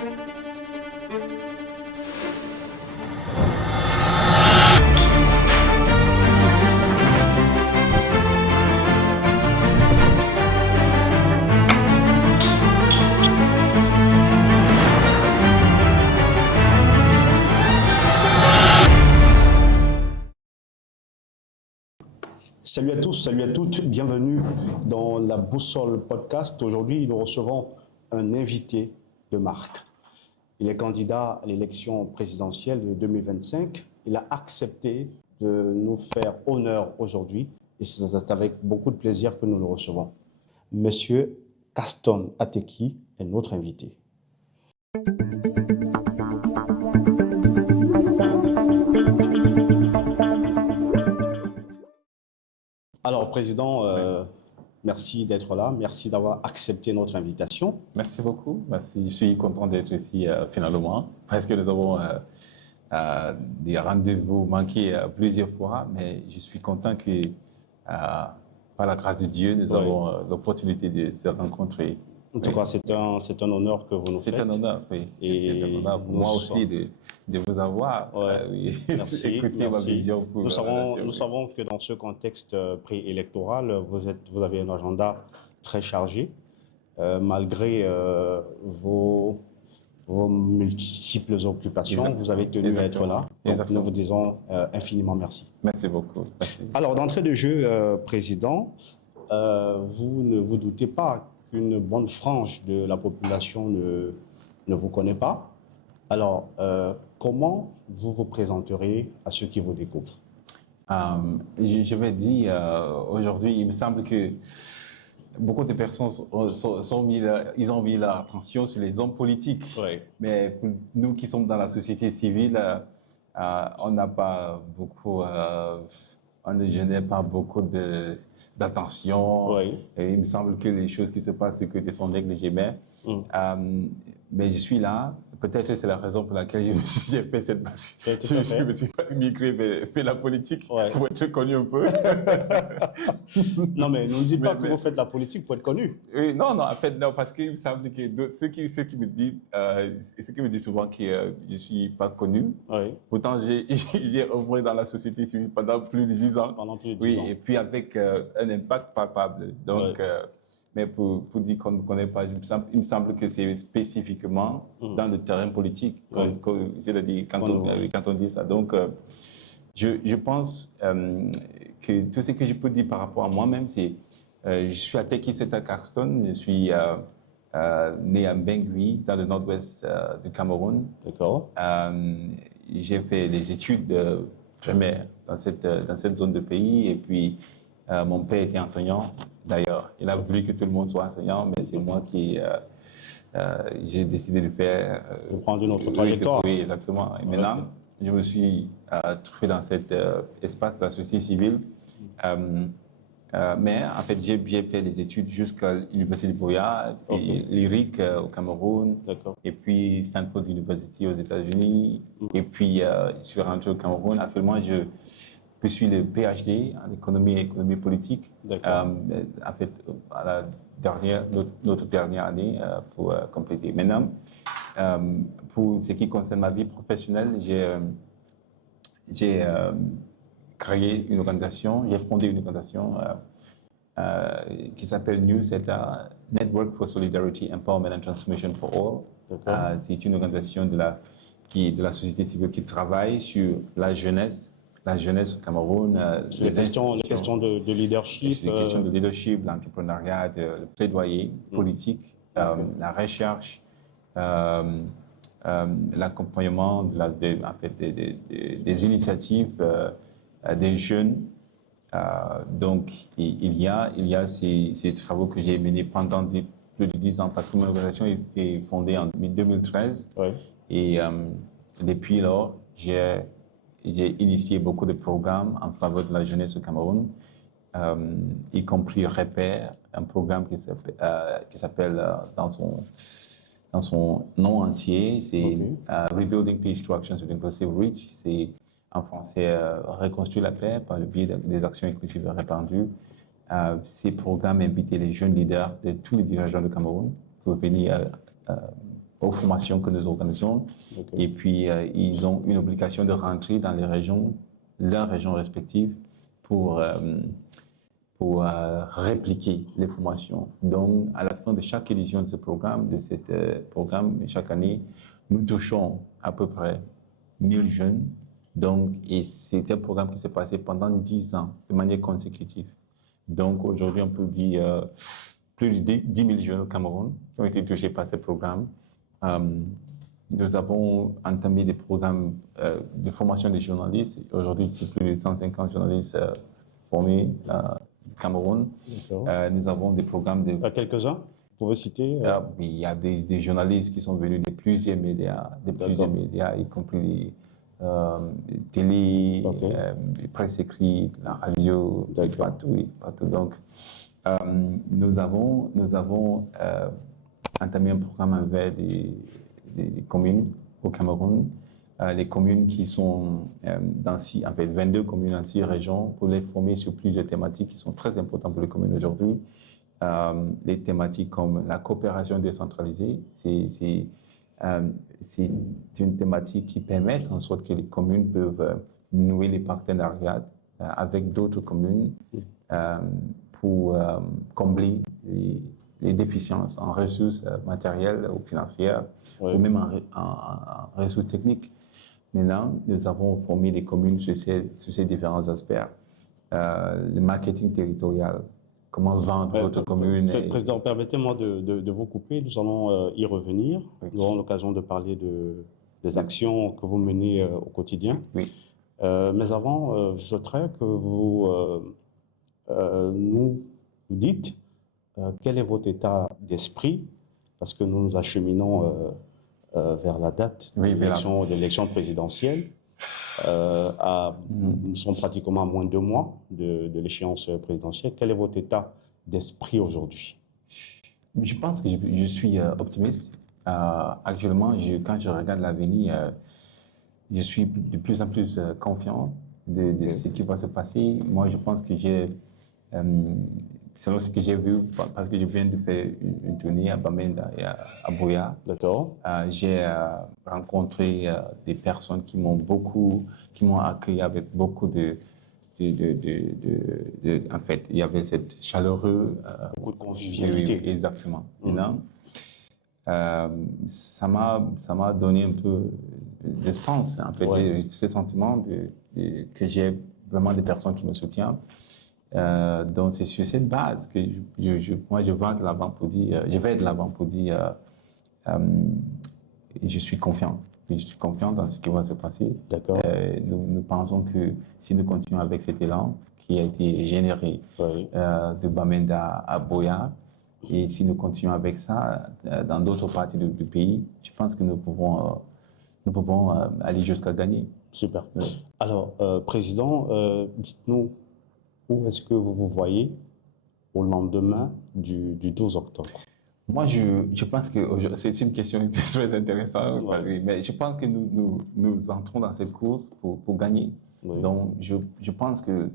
Salut à tous, salut à toutes, bienvenue dans la Boussole Podcast. Aujourd'hui, nous recevons un invité de marque. Il est candidat à l'élection présidentielle de 2025. Il a accepté de nous faire honneur aujourd'hui et c'est avec beaucoup de plaisir que nous le recevons. Monsieur Kaston Ateki est notre invité. Alors, Président, merci d'être là. Merci d'avoir accepté notre invitation. Merci beaucoup. Merci. Je suis content d'être ici finalement, parce que nous avons des rendez-vous manqués plusieurs fois, mais je suis content que, par la grâce de Dieu, nous avons l'opportunité de se rencontrer. En tout cas, c'est un honneur que vous nous faites. C'est un honneur, oui. Et c'est un honneur pour moi aussi de vous avoir. Merci. Écouter ma vision. Pour nous savons que dans ce contexte préélectoral, vous avez un agenda très chargé, malgré vos multiples occupations. Exactement. Vous avez tenu à être là. Donc, Exactement. nous vous disons infiniment merci. Merci beaucoup. Merci. Alors, d'entrée de jeu, Président, vous ne vous doutez pas qu'une bonne frange de la population ne vous connaît pas. Alors, comment vous vous présenterez à ceux qui vous découvrent? Je vais dire, aujourd'hui, il me semble que beaucoup de personnes ils ont mis leur attention sur les hommes politiques. Oui. Mais pour nous qui sommes dans la société civile, on n'a pas beaucoup, on ne génère pas beaucoup d'attention. Oui. Et il me semble que les choses qui se passent, que sont négligées. Mais je suis là. Peut-être c'est la raison pour laquelle j'ai fait cette marche. Je me suis pas migré vers la politique pour être connu un peu. Non, mais ne nous dites pas que vous faites la politique pour être connu. Oui, non, en fait, non, parce qu'il me semble que ceux qui me disent souvent que je ne suis pas connu. Oui. Pourtant, j'ai œuvré dans la société civile pendant plus de 10 ans. Pendant plus de 10 ans. Et puis avec un impact palpable. Donc, mais pour dire qu'on ne me connaît pas, il me semble que c'est spécifiquement dans le terrain politique, c'est-à-dire quand on dit ça. Donc, je pense que tout ce que je peux dire par rapport à moi-même, c'est je suis Ateki Seta Kaston, je suis né à Bangui, dans le nord-ouest du Cameroun. D'accord. J'ai fait les études primaires dans cette zone de pays, et puis mon père était enseignant. D'ailleurs, il a voulu que tout le monde soit enseignant, mais c'est moi qui j'ai décidé de faire. De prendre une autre trajectoire. Oui, exactement. Et maintenant, je me suis trouvé dans cet espace de la société civile. Mais en fait, j'ai bien fait les études jusqu'à l'Université de Boya, puis l'IRIC au Cameroun, et puis Stanford University aux États-Unis. Et puis, je suis rentré au Cameroun. Actuellement, je suis le PhD en économie et économie politique. En fait, à notre dernière année pour compléter. Maintenant, pour ce qui concerne ma vie professionnelle, j'ai créé une organisation, j'ai fondé une organisation qui s'appelle NEW, c'est Network for Solidarity, Empowerment and Transformation for All. C'est une organisation de la société civile qui travaille sur la jeunesse au Cameroun. Les questions de leadership. Les questions de leadership, l'entrepreneuriat, le plaidoyer politique, la recherche, l'accompagnement des initiatives des jeunes. Donc, il y a ces travaux que j'ai menés pendant plus de 10 ans, parce que mon organisation est fondée en 2013. Et depuis lors, j'ai initié beaucoup de programmes en faveur de la jeunesse au Cameroun, y compris REPER, un programme qui s'appelle dans son nom entier, c'est Rebuilding Peace Through Actions with Inclusive Reach. C'est en français reconstruire la paix par le biais des actions inclusives et répandues. Ces programmes invitent les jeunes leaders de tous les dirigeants du Cameroun pour venir aux formations que nous organisons. Okay. Et puis, ils ont une obligation de rentrer dans les régions, leurs régions respectives, pour répliquer les formations. Donc, à la fin de chaque édition de ce programme, chaque année, nous touchons à peu près 1000 jeunes. Donc, et c'est un programme qui s'est passé pendant 10 ans, de manière consécutive. Donc, aujourd'hui, on peut dire plus de 10 000 jeunes au Cameroun qui ont été touchés par ce programme. Nous avons entamé des programmes de formation des journalistes. Aujourd'hui, c'est plus de 150 journalistes formés au Cameroun. Nous avons des programmes de... Quelques-uns, vous pouvez citer Oui, il y a des journalistes qui sont venus de plusieurs médias, y compris les télé, les presse écrite, la radio, partout, oui, partout. Donc, nous avons entamé un programme avec des communes au Cameroun, les communes qui sont dans 22 communes dans 6 régions, pour les former sur plusieurs thématiques qui sont très importantes pour les communes aujourd'hui. Les thématiques comme la coopération décentralisée, c'est une thématique qui permet en sorte que les communes peuvent nouer les partenariats avec d'autres communes pour combler les déficiences en ressources matérielles ou financières, ou même en ressources techniques. Maintenant, nous avons formé les communes sur ces différents aspects. Le marketing territorial, comment vendre votre commune. Président, permettez-moi de vous couper, nous allons y revenir. Oui. Nous aurons l'occasion de parler des actions que vous menez au quotidien. Oui. Mais avant, je souhaiterais que vous nous dites quel est votre état d'esprit, parce que nous nous acheminons vers la date de l'élection présidentielle. Nous sommes pratiquement à moins de 2 mois de l'échéance présidentielle. Quel est votre état d'esprit aujourd'hui? Je pense que je suis optimiste. Actuellement, quand je regarde l'avenir, je suis de plus en plus confiant de ce qui va se passer. Moi, je pense que selon ce que j'ai vu, parce que je viens de faire une tournée à Bamenda et à Buea. D'accord. J'ai rencontré des personnes qui m'ont accueilli avec beaucoup en fait, il y avait cette chaleureux... beaucoup de convivialité. Oui, exactement. Maintenant, ça m'a donné un peu de sens. En fait, j'ai ce sentiment que j'ai vraiment des personnes qui me soutiennent. Donc, c'est sur cette base que moi, je vais de l'avant pour dire, je suis confiant. Je suis confiant dans ce qui va se passer. D'accord. Nous pensons que si nous continuons avec cet élan qui a été généré de Bamenda à Buea, et si nous continuons avec ça dans d'autres parties du pays, je pense que nous pouvons aller jusqu'à gagner. Super. Oui. Alors, Président, dites-nous, où est-ce que vous vous voyez au lendemain du 12 octobre? Moi, je pense que c'est une question très intéressante, mais je pense que nous entrons dans cette course pour gagner. Oui. Donc, je pense que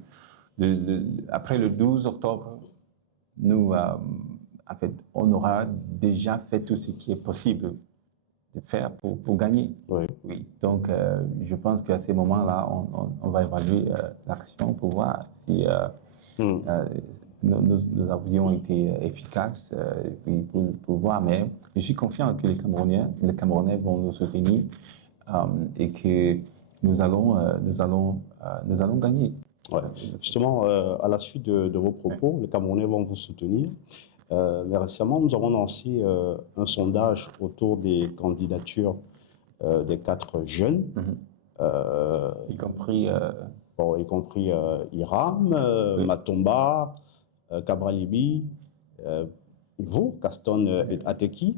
après le 12 octobre, nous, en fait, on aura déjà fait tout ce qui est possible de faire pour gagner. Oui. Oui. Donc, je pense qu'à ces moments-là, on va évaluer l'action pour voir si nous avions été efficaces pour voir. Mais je suis confiant que les Camerounais vont nous soutenir et que nous allons gagner. Ouais. Justement, à la suite de vos propos, les Camerounais vont vous soutenir. Mais récemment, nous avons lancé un sondage autour des candidatures des 4 jeunes, y compris Hiram, Matomba, Kabralibi, Ivo, Caston et Ateki.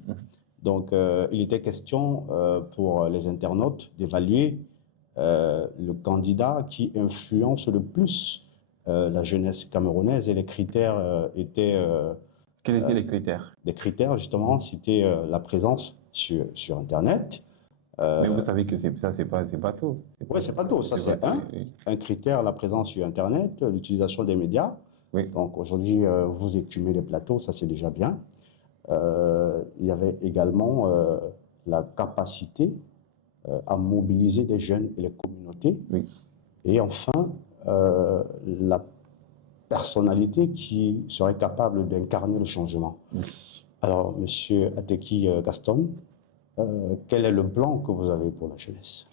Donc, il était question pour les internautes d'évaluer le candidat qui influence le plus la jeunesse camerounaise, et les critères étaient... Quels étaient les critères? Les critères, justement, c'était la présence sur Internet. Mais vous savez que ça, c'est pas tout. Oui, c'est pas tout. Ça, c'est un critère, la présence sur Internet, l'utilisation des médias. Oui. Donc, aujourd'hui, vous écumez les plateaux, ça, c'est déjà bien. Il y avait également la capacité à mobiliser des jeunes et les communautés. Oui. Et enfin, la personnalité qui serait capable d'incarner le changement. Oui. Alors, Monsieur Ateki Gaston, quel est le plan que vous avez pour la jeunesse?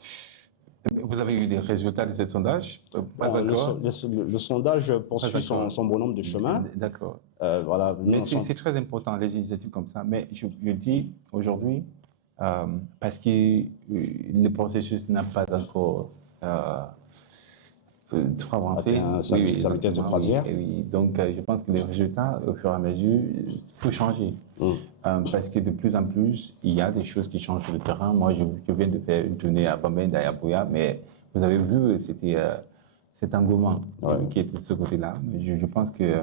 Vous avez eu des résultats de ce sondage? Pas Bon, encore. le sondage poursuit son bonhomme de chemin. D'accord. Voilà, Mais c'est très important, les initiatives comme ça. Mais je dis aujourd'hui, parce que le processus n'a pas encore trop avancé. Atteint sa vitesse de croisière. Oui. Donc, je pense que les résultats, au fur et à mesure, il faut changer. Parce que de plus en plus, il y a des choses qui changent sur le terrain. Moi, je viens de faire une tournée à Bamenda et à Buea, mais vous avez vu, c'était cet engouement qui était de ce côté-là. Je pense que...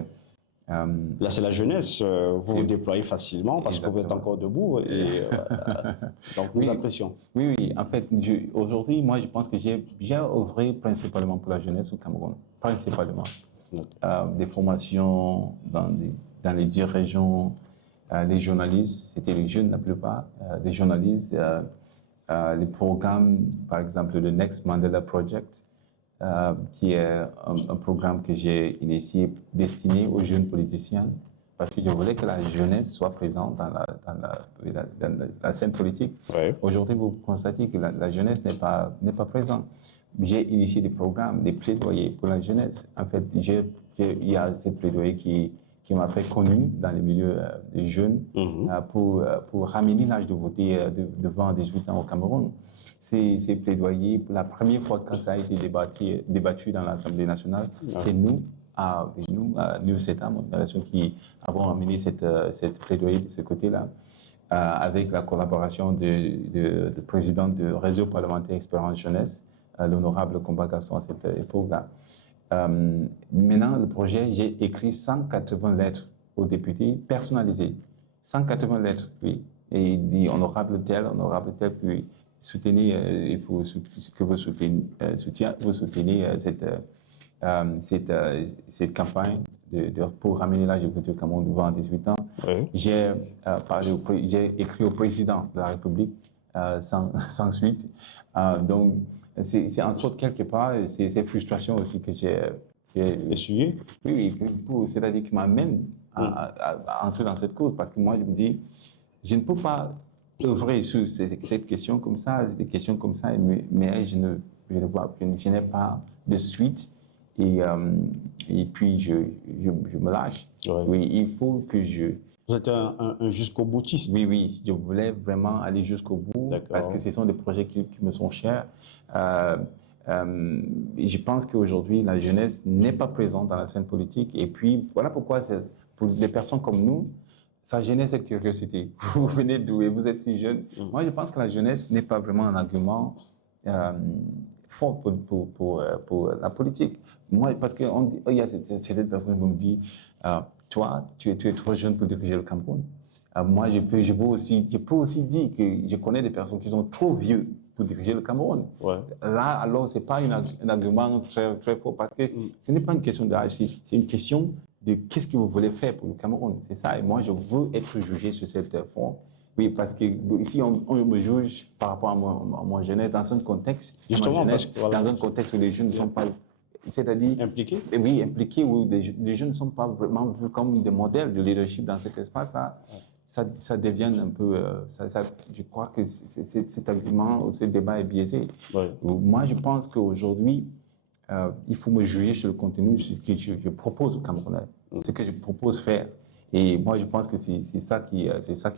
Là, c'est la jeunesse. Vous vous déployez facilement parce que vous êtes encore debout. Et, donc, nous apprécions. Oui, oui. En fait, aujourd'hui, moi, je pense que j'ai œuvré principalement pour la jeunesse au Cameroun. Principalement. Des formations dans les 10 régions. Les journalistes, c'était les jeunes la plupart. Les journalistes, les programmes, par exemple, le Next Mandela Project, qui est un programme que j'ai initié destiné aux jeunes politiciens, parce que je voulais que la jeunesse soit présente dans la scène politique. Ouais. Aujourd'hui, vous constatez que la jeunesse n'est pas présente. J'ai initié des programmes, des plaidoyers pour la jeunesse. En fait, il y a ces plaidoyers qui m'a fait connu dans les milieux des jeunes pour ramener l'âge de voter de 20 à 18 ans au Cameroun. Ces plaidoyers, pour la première fois quand ça a été débattu dans l'Assemblée nationale, c'est nous, NUSETA, mon organisation, qui avons amené cette plaidoyer de ce côté-là, avec la collaboration du président du réseau parlementaire Expérience Jeunesse, l'honorable Combat Gaston à cette époque-là. Maintenant, le projet, j'ai écrit 180 lettres aux députés personnalisées. 180 lettres, oui. Et il dit honorable tel, puis soutenez, il faut que vous soutenez cette campagne pour ramener l'âge de voter au Cameroun de 20 à 18 ans. Oui. J'ai écrit au président de la République sans suite. Donc, c'est en sorte quelque part, c'est ces frustrations aussi que j'ai essuyé. Oui, c'est-à-dire qui m'amène à entrer dans cette cause, parce que moi je me dis, je ne peux pas œuvrer sur cette question comme ça, des questions comme ça, mais je n'ai pas de suite et puis je me lâche. Ouais. Oui, il faut que Vous êtes un jusqu'au boutiste. Oui, je voulais vraiment aller jusqu'au bout parce que ce sont des projets qui me sont chers. Je pense qu'aujourd'hui, la jeunesse n'est pas présente dans la scène politique. Et puis, voilà pourquoi, pour des personnes comme nous, ça génère cette curiosité. Vous venez d'où et vous êtes si jeune. Moi, je pense que la jeunesse n'est pas vraiment un argument fort pour la politique. Moi, parce qu'il y a certaines personnes qui me disent toi, tu es trop jeune pour diriger le Cameroun. Moi, je peux aussi dire que je connais des personnes qui sont trop vieux pour diriger le Cameroun. Ouais. Là, alors, ce n'est pas un argument très, très fort parce que ce n'est pas une question d'âge, c'est une question de qu'est-ce que vous voulez faire pour le Cameroun. C'est ça. Et moi, je veux être jugé sur cette forme. Oui, parce que ici, on me juge par rapport à mon jeunesse dans un contexte, justement, jeunesse, dans un contexte où les jeunes ne sont pas, c'est-à-dire impliqués. Oui, impliqués, où les jeunes ne sont pas vraiment vus comme des modèles de leadership dans cet espace-là. Ça devient un peu, je crois que cet argument ou ce débat est biaisé. Ouais. Moi, je pense qu'aujourd'hui, il faut me juger sur le contenu de ce que je propose aux Camerounais, ce que je propose faire. Et moi, je pense que c'est ça qui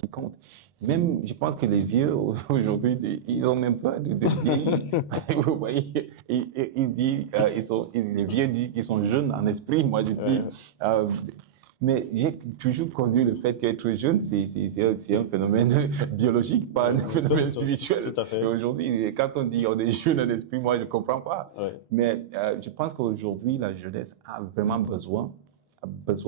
compte. Même, je pense que les vieux, aujourd'hui, ils ont même peur de dire. Vous voyez, les vieux disent qu'ils sont jeunes en esprit. Moi, je dis. Mais j'ai toujours connu le fait qu'être jeune, c'est un phénomène biologique, pas un phénomène spirituel. Tout à fait. Et aujourd'hui, quand on dit on est jeune en esprit, moi, je ne comprends pas. Ouais. Mais je pense qu'aujourd'hui, la jeunesse a vraiment besoin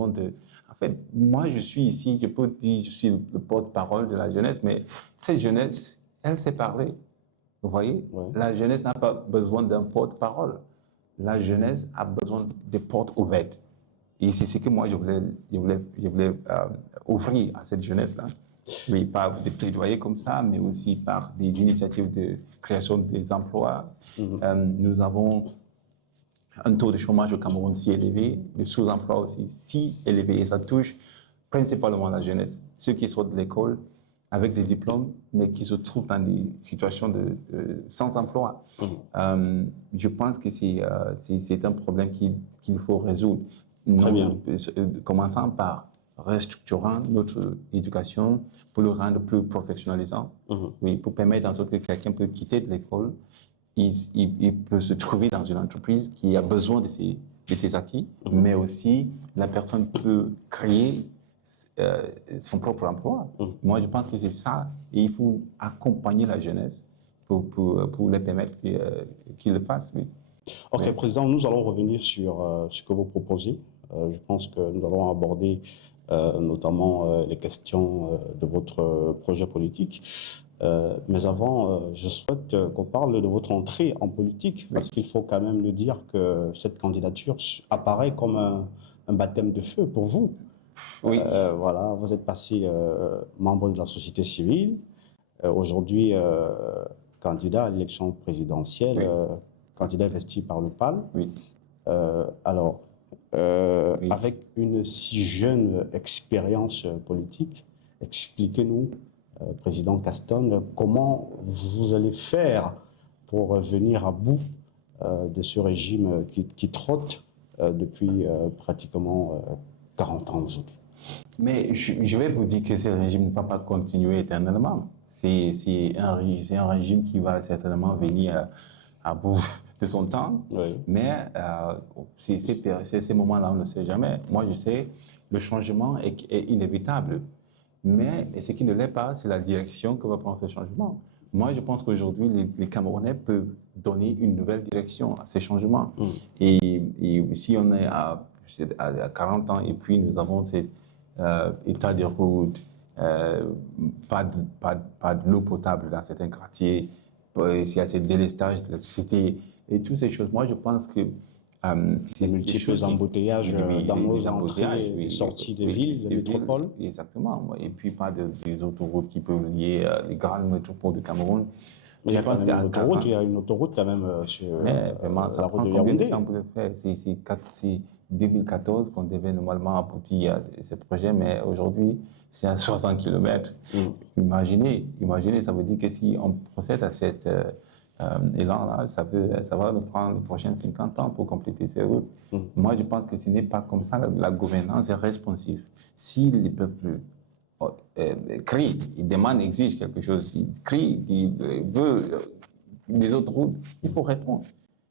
de... En fait, moi, je suis ici, je peux dire, je suis le porte-parole de la jeunesse, mais cette jeunesse, elle sait parler. Vous voyez? Ouais. La jeunesse n'a pas besoin d'un porte-parole. La jeunesse a besoin de portes ouvertes. Et c'est ce que moi, je voulais offrir à cette jeunesse-là. Oui, par des plaidoyers comme ça, mais aussi par des initiatives de création des emplois. Nous avons un taux de chômage au Cameroun si élevé, le sous-emploi aussi si élevé, et ça touche principalement la jeunesse, ceux qui sortent de l'école avec des diplômes, mais qui se trouvent dans des situations sans emploi. Je pense que c'est un problème qu'il faut résoudre. Très bien. Commençant par restructurant notre éducation pour le rendre plus professionnalisant, oui, pour permettre en sorte que quelqu'un peut quitter de l'école, il peut se trouver dans une entreprise qui a besoin de ses acquis, mais aussi la personne peut créer son propre emploi. Moi, je pense que c'est ça, et il faut accompagner la jeunesse pour les permettre qu'ils le fassent. Oui. Ok, ouais. Président, nous allons revenir sur ce que vous proposez. Je pense que nous allons aborder notamment les questions de votre projet politique. Mais avant, je souhaite qu'on parle de votre entrée en politique, parce qu'il faut quand même le dire que cette candidature apparaît comme un baptême de feu pour vous. Oui. Voilà, vous êtes passé membre de la société civile, aujourd'hui candidat à l'élection présidentielle, oui. Candidat investi par le PAL. Oui. Alors, oui. Avec une si jeune expérience politique, expliquez-nous, Président Caston, comment vous allez faire pour venir à bout de ce régime qui trotte depuis pratiquement 40 ans aujourd'hui. Mais je vais vous dire que ce régime ne va pas continuer éternellement. C'est un régime qui va certainement venir à bout de son temps. Oui. Mais ces moments-là, on ne sait jamais. Moi, je sais, le changement est inévitable. Mais ce qui ne l'est pas, c'est la direction que va prendre ce changement. Moi, je pense qu'aujourd'hui, les Camerounais peuvent donner une nouvelle direction à ces changements. Et si on est à 40 ans et puis nous avons cet état de route, pas de l'eau potable dans certains quartiers, s'il y a ce délestage de l'électricité et toutes ces choses, moi je pense que c'est multiples embouteillages dans nos entrées et sorties des villes, des métropoles. Exactement. Et puis pas des autoroutes qui peuvent lier les grandes métropoles du Cameroun. Mais il y a quand même une autoroute, il y a une autoroute quand même sur la route de Yaoundé. C'est 2014 qu'on devait normalement aboutir à ce projet, mais aujourd'hui, c'est à 60 km. Imaginez, ça veut dire que si on procède à cet élan-là, ça va nous prendre les prochains 50 ans pour compléter ces routes. Moi, je pense que ce n'est pas comme ça. La gouvernance est responsive. Si les peuples crient, ils demandent, exigent quelque chose, ils crient, ils veulent des autres routes, il faut répondre.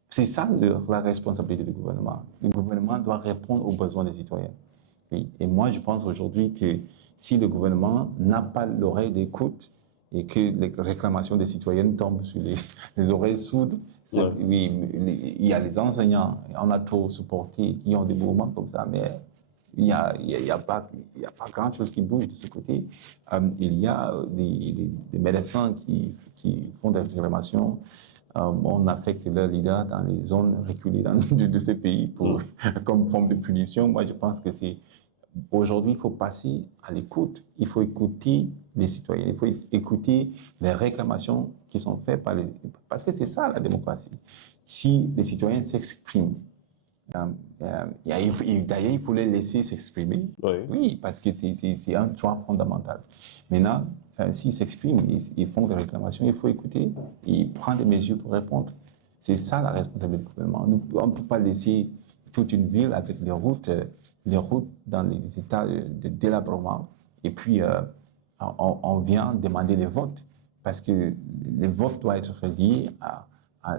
C'est ça la responsabilité du gouvernement. Le gouvernement doit répondre aux besoins des citoyens. Oui. Et moi, je pense aujourd'hui que si le gouvernement n'a pas l'oreille d'écoute et que les réclamations des citoyens tombent sur les oreilles sourdes, ouais. Oui, il y a les enseignants, on a trop supporté, qui ont des mouvements comme ça, mais il n'y a pas grand-chose qui bouge de ce côté. Il y a des médecins qui font des réclamations. On affecte leurs leaders dans les zones reculées de ces pays comme forme de punition. Moi, je pense que aujourd'hui, il faut passer à l'écoute. Il faut écouter les citoyens. Il faut écouter les réclamations qui sont faites parce que c'est ça la démocratie. Si les citoyens s'expriment, d'ailleurs, il faut les laisser s'exprimer. Oui, parce que c'est un droit fondamental. Maintenant, s'ils s'expriment, ils font des réclamations, il faut écouter et prendre des mesures pour répondre. C'est ça la responsabilité du gouvernement. On ne peut pas laisser toute une ville avec les routes dans les états de délabrement et puis on vient demander les votes parce que les votes doivent être reliés en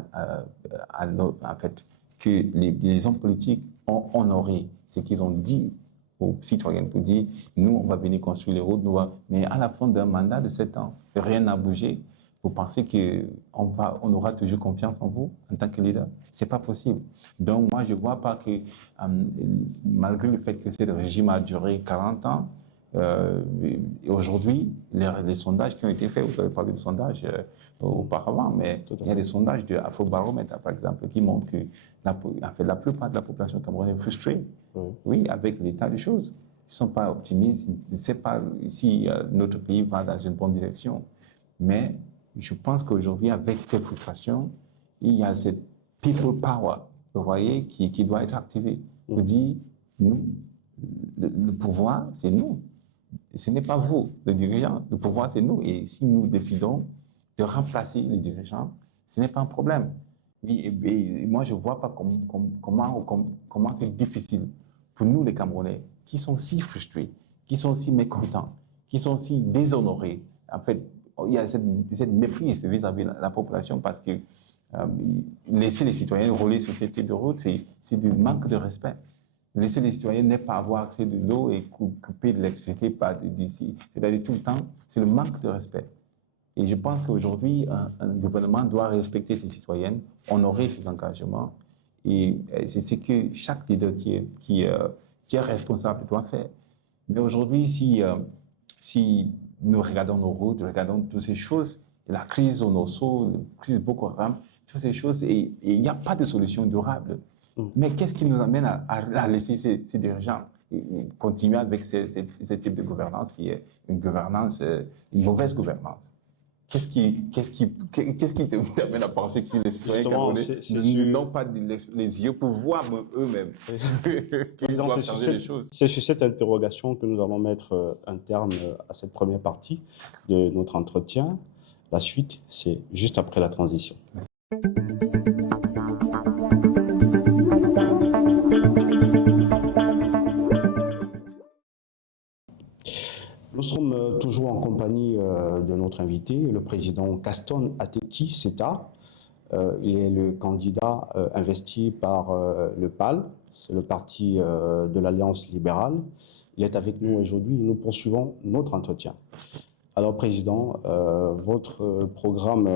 fait, que les hommes politiques ont honoré ce qu'ils ont dit aux citoyens pour dire nous, on va venir construire les routes, mais à la fin d'un mandat de 7 ans, rien n'a bougé. Vous pensez qu'on aura toujours confiance en vous en tant que leader? C'est pas possible. Donc moi, je ne vois pas que malgré le fait que ce régime a duré 40 ans, aujourd'hui, les sondages qui ont été faits, vous avez parlé de sondages auparavant, mais il y a des sondages de Afrobaromètre, par exemple, qui montrent que la plupart de la population camerounaise est frustrée, oui, avec l'état des choses. sont pas optimistes, ils ne savent pas si notre pays va dans une bonne direction. Mais je pense qu'aujourd'hui, avec ces frustrations, il y a cette people power, vous voyez, qui doit être activée. Vous dites, nous, le pouvoir, c'est nous. Ce n'est pas vous, le dirigeant. Le pouvoir, c'est nous. Et si nous décidons de remplacer les dirigeants, ce n'est pas un problème. Oui, et moi, je ne vois pas comment c'est difficile pour nous, les Camerounais, qui sont si frustrés, qui sont si mécontents, qui sont si déshonorés. En fait, il y a cette méprise vis-à-vis de la population parce que laisser les citoyens rouler sur ces types de route, c'est du manque de respect. Laisser les citoyens ne pas avoir accès de l'eau et couper de l'électricité d'ici, c'est-à-dire tout le temps, c'est le manque de respect. Et je pense qu'aujourd'hui, un gouvernement doit respecter ses citoyens, honorer ses engagements. Et c'est ce que chaque leader qui est responsable doit faire. Mais aujourd'hui, si nous regardons nos routes, regardons toutes ces choses, la crise au Nosso, la crise Boko Haram, toutes ces choses, et il n'y a pas de solution durable. Mais qu'est-ce qui nous amène à laisser ces dirigeants continuer avec ce type de gouvernance qui est une gouvernance, une mauvaise gouvernance? Qu'est-ce qui t'amène à penser que les citoyens camerounais n'ont pas les yeux pour voir eux-mêmes qu'ils doivent changer les choses? C'est sur cette interrogation que nous allons mettre un terme à cette première partie de notre entretien. La suite, c'est juste après la transition. Nous sommes toujours en compagnie de notre invité, le président Gaston Ateki Seta. Il est le candidat investi par le PAL, c'est le parti de l'Alliance libérale. Il est avec nous aujourd'hui et nous poursuivons notre entretien. Alors, Président, votre programme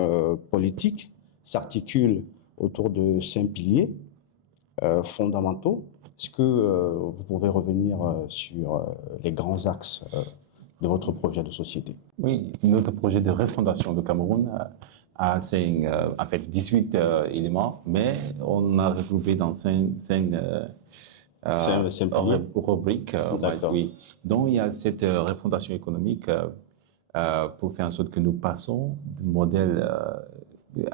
politique s'articule autour de 5 piliers fondamentaux. Est-ce que vous pouvez revenir sur les grands axes de votre projet de société? Oui, notre projet de refondation du Cameroun a en fait 18 éléments, mais on a regroupé dans 5 rubriques. Oui. Donc, il y a cette refondation économique pour faire en sorte que nous passons du modèle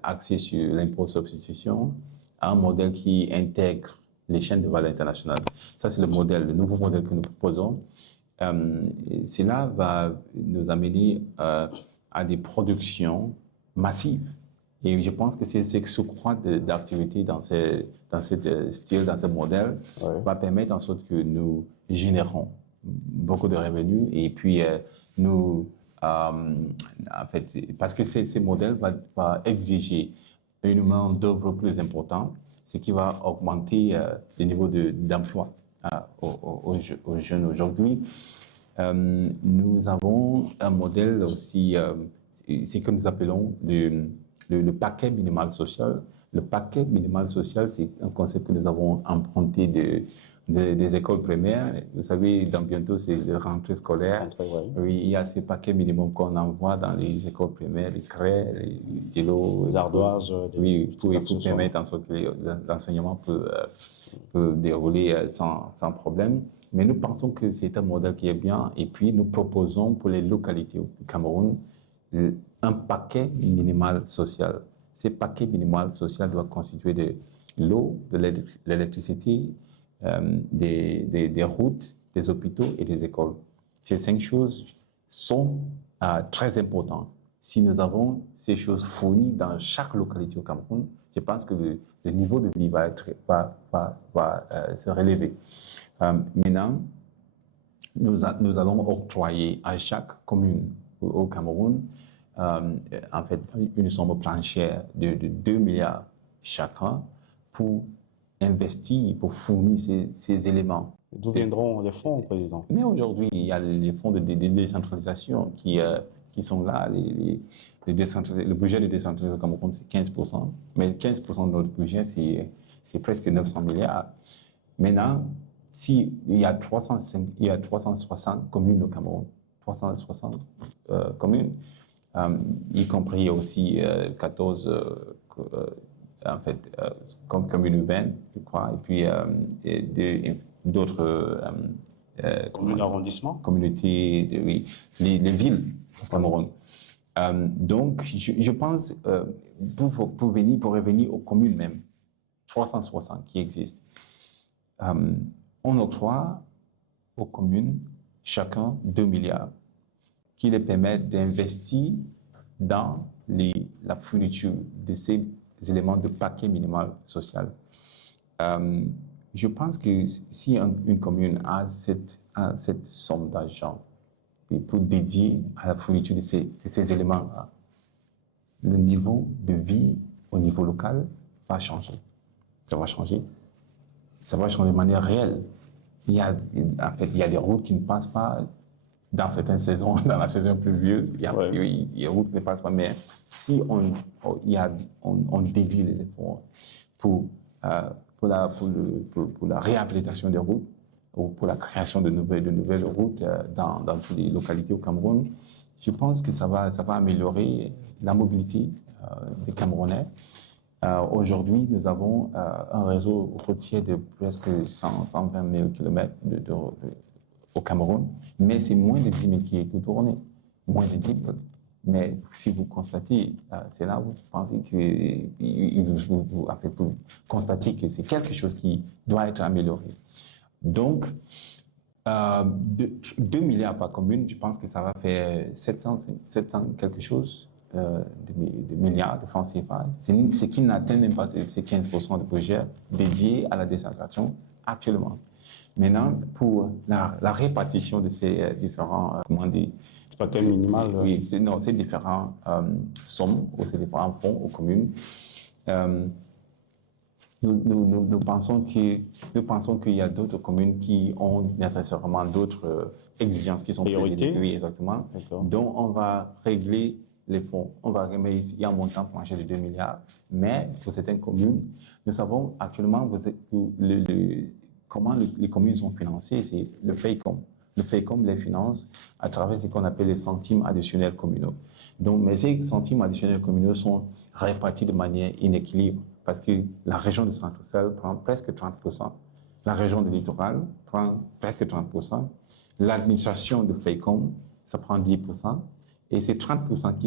axé sur l'impôt substitution à un modèle qui intègre les chaînes de valeur internationales. Ça, c'est le nouveau modèle que nous proposons. Cela va nous amener à des productions massives. Et je pense que c'est ce que ce croît d'activité dans ce style, dans ce modèle, va permettre en sorte que nous générons beaucoup de revenus et puis en fait, parce que ce modèle va exiger une main d'œuvre plus importante, ce qui va augmenter le niveau d'emploi aux jeunes aujourd'hui. Nous avons un modèle aussi, ce que nous appelons le paquet minimal social. Le paquet minimal social, c'est un concept que nous avons emprunté des écoles primaires. Vous savez, dans bientôt, c'est la rentrée scolaire. Oui, il y a ces paquets minimums qu'on envoie dans les écoles primaires, les craies, les stylos, les ardoises. Oui, pour permettre en sorte que l'enseignement peut dérouler sans problème. Mais nous pensons que c'est un modèle qui est bien. Et puis, nous proposons pour les localités du Cameroun un paquet minimal social. Ce paquet minimal social doit constituer de l'eau, de l'électricité, des routes, des hôpitaux et des écoles. Ces 5 choses sont très importantes. Si nous avons ces choses fournies dans chaque localité au Cameroun, je pense que le niveau de vie va se relever. Maintenant, nous allons octroyer à chaque commune au Cameroun en fait une somme planchère de 2 milliards chacun pour investir, pour fournir ces éléments. D'où viendront les fonds, Président? Mais aujourd'hui, il y a les fonds de décentralisation qui sont là. Le budget de décentralisation au Cameroun, c'est 15%. Mais 15% de notre budget, c'est presque 900 milliards. Maintenant, il y a 360 communes au Cameroun, 360 communes, y compris aussi 14 en fait, communes urbaines, je crois, et puis d'autres Commune d'arrondissement. communautés, oui, les villes au Cameroun. Donc, je pense, pour revenir aux communes même, 360 qui existent, on octroie aux communes chacun 2 milliards qui les permettent d'investir dans la fourniture de ces éléments de paquet minimal social. Je pense que si une commune a cette somme d'argent pour dédier à la fourniture de ces éléments-là, le niveau de vie au niveau local va changer. Ça va changer. Ça va changer de manière réelle. En fait, il y a des routes qui ne passent pas dans certaines saisons, dans la saison pluvieuse. Il y a des routes qui ne passent pas. Mais si on dédie les efforts pour la réhabilitation des routes ou pour la création de nouvelles routes dans toutes les localités au Cameroun, je pense que ça va améliorer la mobilité des Camerounais. Aujourd'hui, nous avons un réseau routier de presque 120 000 km au Cameroun, mais c'est moins de 10 000 qui est tourné, moins de 10 000. Mais si vous constatez, c'est là où vous pensez vous constatez que c'est quelque chose qui doit être amélioré. Donc, 2 milliards par commune, je pense que ça va faire 700 quelque chose de milliards de francs CFA, ce qui n'atteint même pas ces 15% de projets dédiés à la décentralisation actuellement. Maintenant, pour la répartition de ces différents, paquet minimal. Oui, ces différents sommes, ou ces différents fonds aux communes. Nous pensons qu'il y a d'autres communes qui ont nécessairement d'autres exigences qui sont priorités. Oui, exactement. Donc, on va régler les fonds. Il y a un montant plancher de 2 milliards, mais pour certaines communes, nous savons actuellement comment les communes sont financées, c'est le FEICOM. Le FEICOM les finance à travers ce qu'on appelle les centimes additionnels communaux. Donc, mais ces centimes additionnels communaux sont répartis de manière inéquilibre parce que la région de Centre-Sel prend presque 30%, la région de Littoral prend presque 30%, l'administration de FEICOM, ça prend 10%, et c'est 30%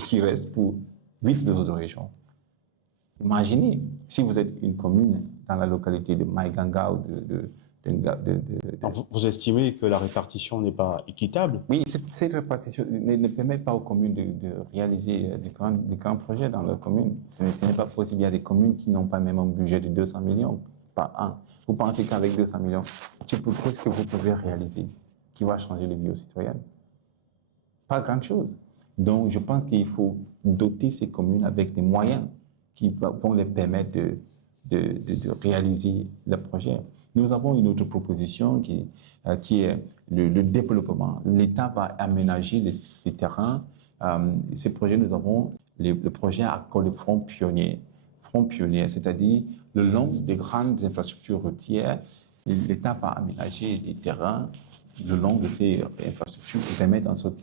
qui reste pour 8 autres régions. Imaginez, si vous êtes une commune dans la localité de Maïganga ou vous estimez que la répartition n'est pas équitable? Oui, cette répartition ne permet pas aux communes de réaliser de grands projets dans leur commune. Ce n'est pas possible. Il y a des communes qui n'ont pas même un budget de 200 millions par an. Vous pensez qu'avec 200 millions, qu'est-ce que vous pouvez réaliser qui va changer les vies aux citoyennes? Pas grand-chose. Donc, je pense qu'il faut doter ces communes avec des moyens qui vont les permettre de réaliser le projet. Nous avons une autre proposition qui est le développement. L'État va aménager les terrains. Ces projets, nous avons le projet à col de front pionnier. Front pionnier, c'est-à-dire le long des grandes infrastructures routières, l'État va aménager les terrains le long de ces infrastructures pour permettre en sorte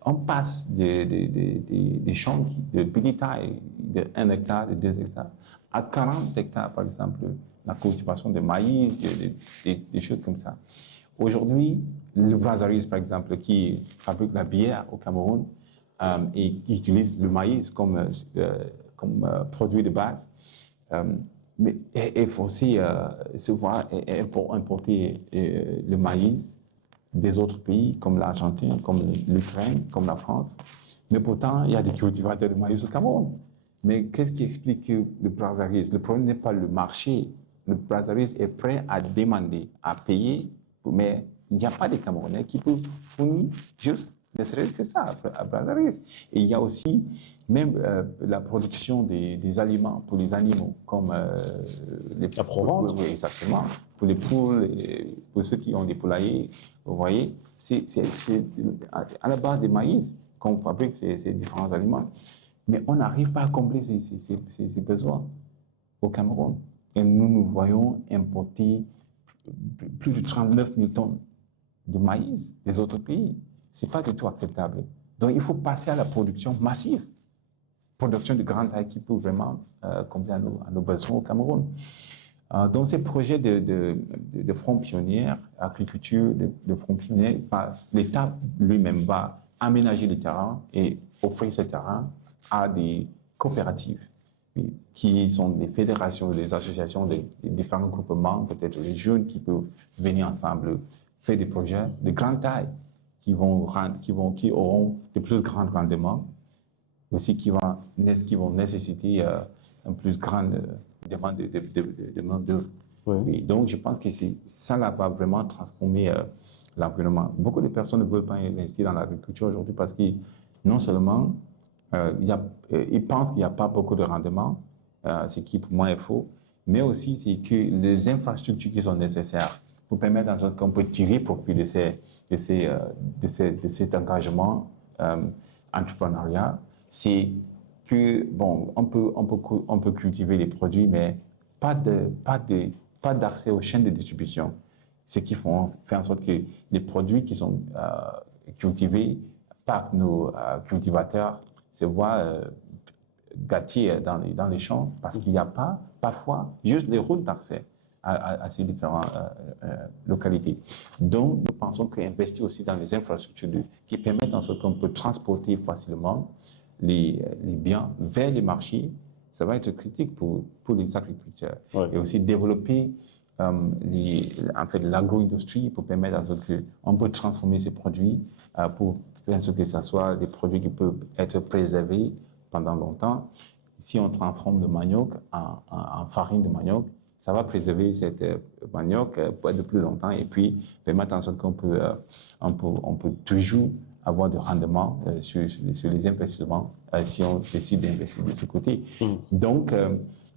qu'on passe des champs de petite taille, de 1 hectare, de 2 hectares, à 40 hectares, par exemple, la cultivation de maïs, des choses comme ça. Aujourd'hui, le Brazzaville, par exemple, qui fabrique la bière au Cameroun et qui utilise le maïs comme produit de base, mais est forcé se voir importer le maïs des autres pays comme l'Argentine, comme l'Ukraine, comme la France. Mais pourtant, il y a des cultivateurs de maïs au Cameroun. Mais qu'est-ce qui explique que le Brazzaville? Le problème n'est pas le marché. Le Brazzaville est prêt à demander, à payer, mais il n'y a pas de Camerounais qui peuvent fournir juste ne serait-ce que ça à Brazzaville. Et il y a aussi même la production des aliments pour les animaux, comme la Provence. Oui, exactement. Pour les poules, pour ceux qui ont des poulaillers, vous voyez, c'est à la base des maïs qu'on fabrique ces différents aliments. Mais on n'arrive pas à combler ces besoins au Cameroun. Et nous voyons importer plus de 39 000 tonnes de maïs des autres pays. Ce n'est pas du tout acceptable. Donc, il faut passer à la production massive, production de grande taille qui peut vraiment combler à nos besoins au Cameroun. Dans ces projets de front pionnier, agriculture, de front pionnier, l'État lui-même va aménager le terrain et offrir ce terrain à des coopératives qui sont des fédérations, des associations, des différents groupements, peut-être les jeunes qui peuvent venir ensemble faire des projets de grande taille qui auront de plus grands rendements, aussi qui vont nécessiter une plus grande demande de main-d'œuvre. Oui. Donc, je pense que ça là va vraiment transformer l'environnement. Beaucoup de personnes ne veulent pas investir dans l'agriculture aujourd'hui parce que non seulement ils pensent qu'il n'y a pas beaucoup de rendement, ce qui pour moi est faux, mais aussi c'est que les infrastructures qui sont nécessaires pour permettre en sorte qu'on peut tirer profit de cet engagement entrepreneurial, c'est que, bon, on peut cultiver les produits, mais pas d'accès aux chaînes de distribution. Ce qui fait en sorte que les produits qui sont cultivés par nos cultivateurs se voient gâtés dans les champs parce qu'il n'y a pas, parfois, juste les routes d'accès à ces différentes localités. Donc, nous pensons qu'investir aussi dans les infrastructures qui permettent en sorte qu'on peut transporter facilement les biens vers les marchés, ça va être critique pour les agriculteurs. Ouais. Et aussi développer l'agro-industrie pour permettre en sorte qu'on peut transformer ces produits pour faire en sorte que ce soit des produits qui peuvent être préservés pendant longtemps. Si on transforme le manioc en farine de manioc, ça va préserver cette manioc pour de plus longtemps et puis permettre en sorte qu'on peut toujours avoir de rendement sur les investissements si on décide d'investir de ce côté. Donc,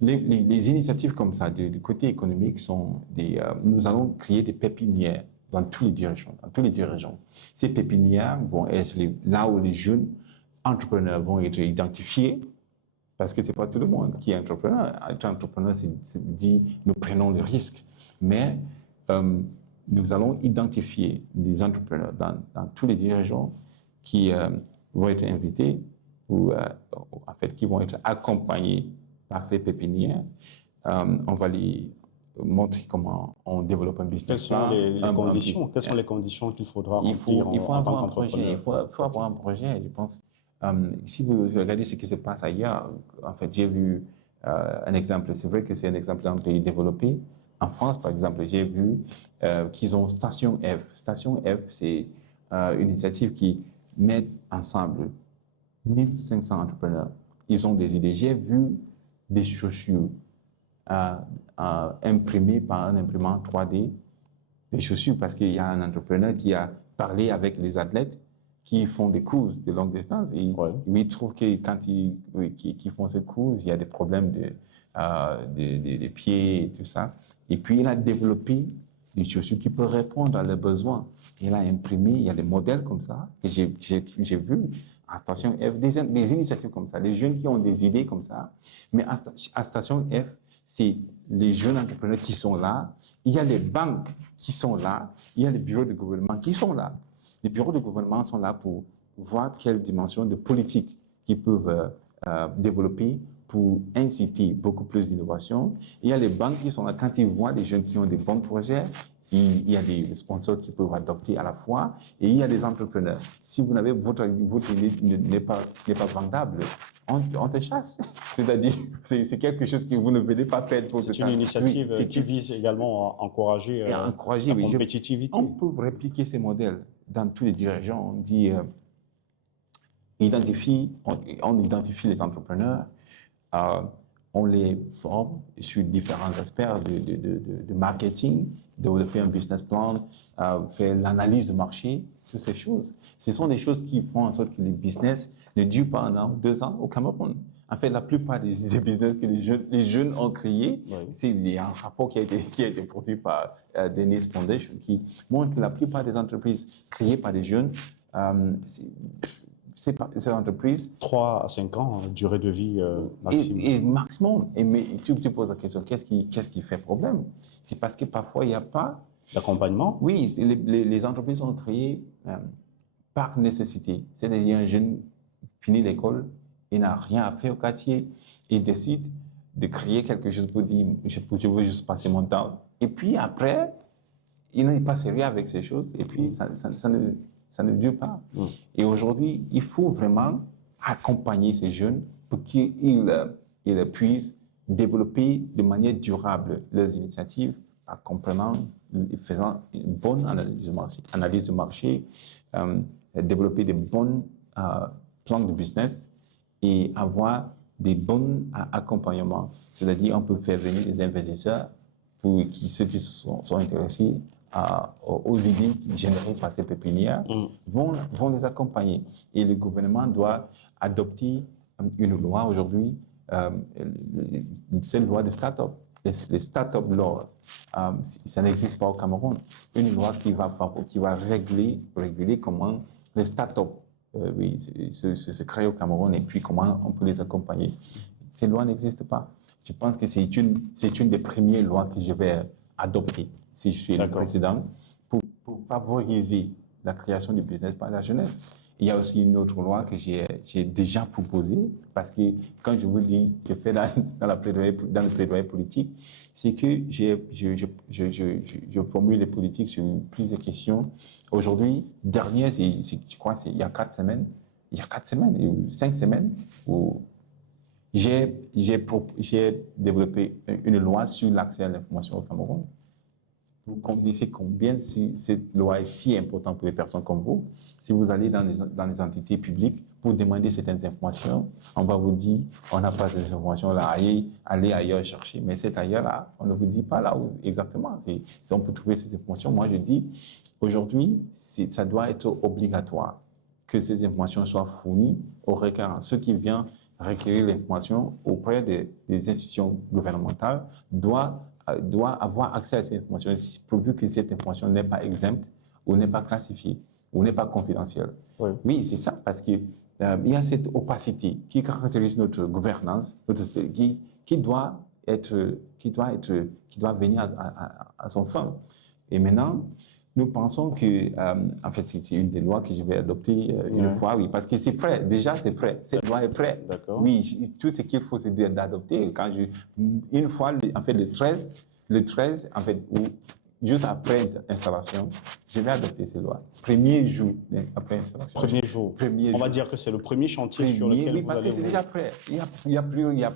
les initiatives comme ça du côté économique sont nous allons créer des pépinières dans tous les dirigeants. Ces pépinières vont être là où les jeunes entrepreneurs vont être identifiés, parce que c'est pas tout le monde qui est entrepreneur. Être entrepreneur, c'est dit, nous prenons le risque. Mais nous allons identifier des entrepreneurs dans tous les dirigeants qui vont être invités ou en fait qui vont être accompagnés par ces pépinières. On va les montrer comment on développe un business. Quelles sont les conditions qu'il faudra remplir il faut avoir un projet. Il faut avoir un projet, je pense. Si vous regardez ce qui se passe ailleurs, en fait, j'ai vu un exemple. C'est vrai que c'est un exemple d'un pays développé. En France, par exemple, j'ai vu qu'ils ont Station F. Station F, c'est une initiative qui met ensemble 1500 entrepreneurs. Ils ont des idées. J'ai vu des chaussures imprimées par un imprimant 3D, des chaussures parce qu'il y a un entrepreneur qui a parlé avec les athlètes qui font des courses de longue distance et ils trouvent que quand ils font ces courses, il y a des problèmes de pieds et tout ça. Et puis, il a développé des chaussures qui peuvent répondre à leurs besoins. Il a imprimé, il y a des modèles comme ça que j'ai vu à Station F, des initiatives comme ça, les jeunes qui ont des idées comme ça. Mais à Station F, c'est les jeunes entrepreneurs qui sont là, il y a les banques qui sont là, il y a les bureaux de gouvernement qui sont là. Les bureaux de gouvernement sont là pour voir quelle dimension de politique qu'ils peuvent développer pour inciter beaucoup plus d'innovation. Il y a les banques qui sont là quand ils voient des jeunes qui ont des bons projets. Il y a des sponsors qui peuvent adopter à la fois et il y a des entrepreneurs. Si vous n'avez votre idée n'est pas vendable, on te chasse. C'est-à-dire, c'est quelque chose que vous ne venez pas perdre pour C'est une initiative qui vise également à encourager la compétitivité. On peut répliquer ces modèles dans tous les dirigeants. On dit, on identifie les entrepreneurs, on les forme sur différents aspects de marketing, développer un business plan, faire l'analyse de marché, toutes ces choses. Ce sont des choses qui font en sorte que les business ne durent pas 1 an, 2 ans au Cameroun. En fait, la plupart des business que les jeunes ont créés, il y a un rapport qui a été produit par Dennis Foundation qui montre que la plupart des entreprises créées par des jeunes, ces entreprises... 3 à 5 ans, durée de vie maximum. Et maximum. Mais tu poses la question, qu'est-ce qui fait problème? C'est parce que parfois, il n'y a pas... d'accompagnement? Oui, les entreprises sont créées par nécessité. C'est-à-dire, un jeune finit l'école, il n'a rien à faire au quartier, il décide de créer quelque chose pour dire je veux juste passer mon temps. Et puis après, il n'est pas sérieux avec ces choses et puis ça ne dure pas. Et aujourd'hui, il faut vraiment accompagner ces jeunes pour qu'ils puissent développer de manière durable leurs initiatives en comprenant, faisant une bonne analyse de marché, développer de bons plans de business et avoir des bons accompagnements. C'est-à-dire, on peut faire venir des investisseurs pour ceux qui sont intéressés aux idées générées par ces pépinières vont les accompagner. Et le gouvernement doit adopter une loi aujourd'hui, c'est une loi de start-up, les start-up laws. Ça n'existe pas au Cameroun. Une loi qui va réguler comment les start-up se créent au Cameroun et puis comment on peut les accompagner. Ces lois n'existent pas. Je pense que c'est une des premières lois que je vais adopter si je suis le président pour favoriser la création du business par la jeunesse. Il y a aussi une autre loi que j'ai déjà proposée parce que quand je vous dis que je fais dans le plaidoyer politique, c'est que je formule les politiques sur plusieurs questions. Aujourd'hui, je crois que c'est il y a 4 semaines, 5 semaines, où j'ai développé une loi sur l'accès à l'information au Cameroun. Vous connaissez combien cette loi est si importante pour les personnes comme vous. Si vous allez dans les entités publiques pour demander certaines informations, on va vous dire, on n'a pas ces informations-là, allez ailleurs chercher. Mais cet ailleurs-là, on ne vous dit pas là où exactement. Si on peut trouver ces informations, moi je dis, aujourd'hui, ça doit être obligatoire que ces informations soient fournies au requérant. Ceux qui viennent requérir l'information auprès des institutions gouvernementales doit avoir accès à cette information, pourvu que cette information n'est pas exempte ou n'est pas classifiée ou n'est pas confidentielle. Oui, c'est ça, parce que il y a cette opacité qui caractérise notre gouvernance, qui doit venir à son fin. Et maintenant, nous pensons que, en fait, c'est une des lois que je vais adopter une fois, oui, parce que c'est prêt. Déjà, c'est prêt. Cette loi est prête. Oui, tout ce qu'il faut, c'est d'adopter. Une fois, en fait, le 13, en fait, juste après l'installation, je vais adopter ces lois. Premier jour après l'installation. Premier jour. On va dire que c'est le premier chantier sur lequel vous allez... Oui, parce que c'est déjà prêt. Il n'y a plus rien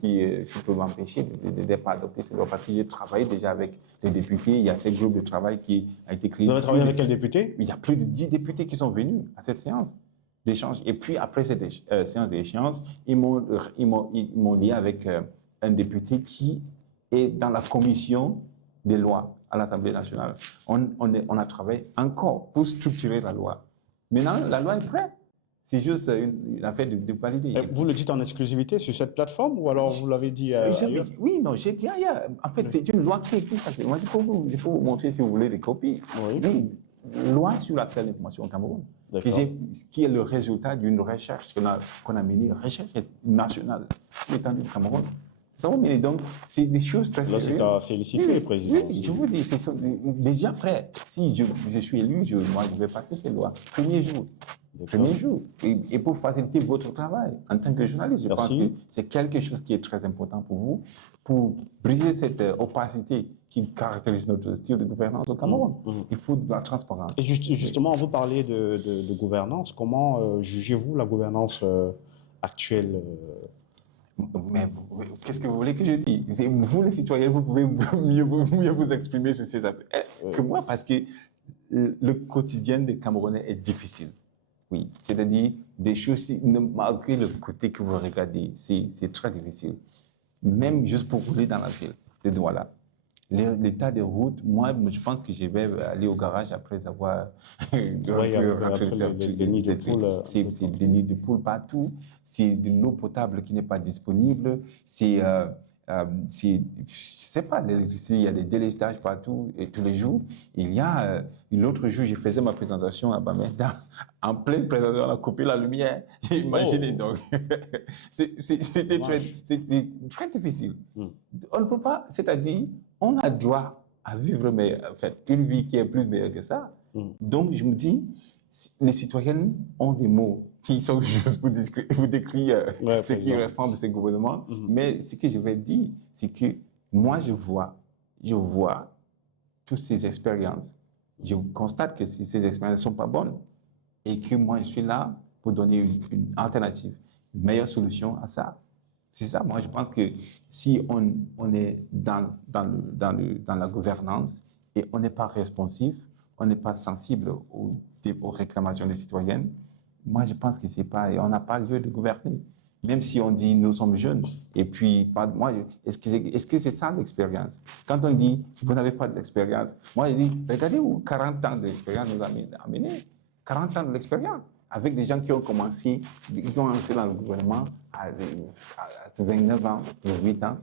qui peut m'empêcher de ne pas adopter ces lois. Parce que j'ai travaillé déjà avec les députés. Il y a ce groupe de travail qui a été créé. Vous avez travaillé avec quels députés? Il y a plus de 10 députés qui sont venus à cette séance d'échange. Et puis, après cette séance d'échange, ils m'ont lié avec un député qui est dans la commission des lois à l'Assemblée nationale. On a travaillé encore pour structurer la loi. Maintenant, la loi est prête. C'est juste une affaire de valider. Vous le dites en exclusivité sur cette plateforme ou alors vous l'avez dit ailleurs? Oui, non, j'ai dit ailleurs. En fait, c'est une loi qui existe. Moi, je peux vous montrer, si vous voulez, des copies. Oui. Loi sur l'accès à l'information au Cameroun, qui est le résultat d'une recherche qu'on a menée, recherche nationale sur l'étendue du Cameroun. Donc, c'est des choses très sérieuses. Là, c'est à féliciter, le président. Oui, je vous dis, c'est déjà prêt. Si je suis élu, moi, je vais passer ces lois. Premier jour. Et pour faciliter votre travail en tant que journaliste, je pense que c'est quelque chose qui est très important pour vous, pour briser cette opacité qui caractérise notre style de gouvernance au Cameroun. Il faut de la transparence. Et justement, vous parlez de gouvernance. Comment jugez-vous la gouvernance actuelle Mais qu'est-ce que vous voulez que je dise? Vous, les citoyens, vous pouvez mieux vous exprimer sur ces affaires que moi, parce que le quotidien des Camerounais est difficile. Oui, c'est-à-dire des choses, malgré le côté que vous regardez, c'est très difficile. Même juste pour rouler dans la ville, ces droits-là. L'état des routes, moi, je pense que je vais aller au garage après avoir les nids de poules. C'est des nids de poules partout. C'est de l'eau potable qui n'est pas disponible. Je sais pas, il y a des délestages partout et tous les jours. Il y a, l'autre jour, je faisais ma présentation à Bamenda. En pleine présentation, on a coupé la lumière. Imaginez donc. C'était très difficile. On ne peut pas, c'est-à-dire, on a droit à vivre en fait, une vie qui est plus meilleure que ça. Donc, je me dis, les citoyens ont des mots qui sont juste pour décrire ce qui président. ressemble de ces gouvernements. Mais ce que je vais dire, c'est que moi, je vois toutes ces expériences. Je constate que ces expériences ne sont pas bonnes et que moi, je suis là pour donner une alternative, une meilleure solution à ça. C'est ça, moi, je pense que si on est dans la gouvernance et on n'est pas responsif, on n'est pas sensible aux réclamations des citoyennes, moi, je pense que c'est pas, on n'a pas lieu de gouverner. Même si on dit nous sommes jeunes, et puis, moi, est-ce que c'est ça l'expérience? Quand on dit vous n'avez pas d'expérience, moi, je dis regardez où 40 ans d'expérience nous a amené. 40 ans de l'expérience, avec des gens qui ont commencé, qui ont entré dans le gouvernement à 29 ans, 28 ans.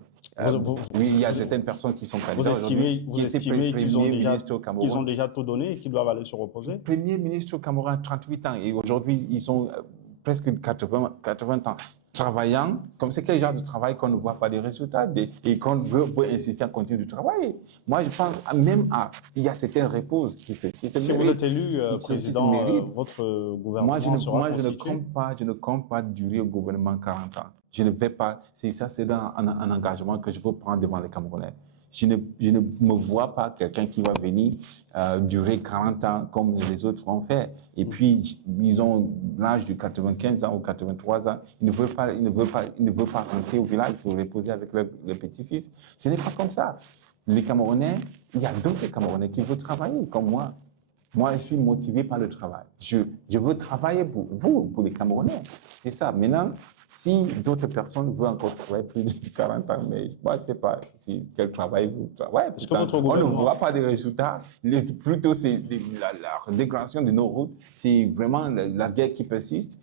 Oui, il y a certaines personnes qui sont candidats aujourd'hui. Vous estimez qu'ils ont déjà tout donné et qu'ils doivent aller se reposer? Premier ministre au Cameroun, 38 ans, et aujourd'hui, ils sont presque 80 ans. Travaillant, comme c'est quel genre de travail qu'on ne voit pas des résultats et qu'on veut insister à continuer de travailler. Moi, je pense même il y a certaines reposes qui se Si vous êtes élu président, votre gouvernement je ne compte pas durer au gouvernement 40 ans. Je ne vais pas, c'est un engagement que je veux prendre devant les Camerounais. Je ne me vois pas quelqu'un qui va venir durer 40 ans comme les autres ont fait. Et puis, ils ont l'âge de 95 ans ou 83 ans. Ils ne veulent pas rentrer au village pour reposer avec leur petit-fils. Ce n'est pas comme ça. Les Camerounais, il y a d'autres Camerounais qui veulent travailler comme moi. Moi, je suis motivé par le travail. Je veux travailler pour vous, pour les Camerounais. C'est ça. Maintenant, si d'autres personnes veulent encore travailler plus de 40 ans, mais moi, je ne sais pas quel travail vous travaillez. Parce que on ne voit pas de résultats. Plutôt, c'est la dégradation de nos routes. C'est vraiment la guerre qui persiste.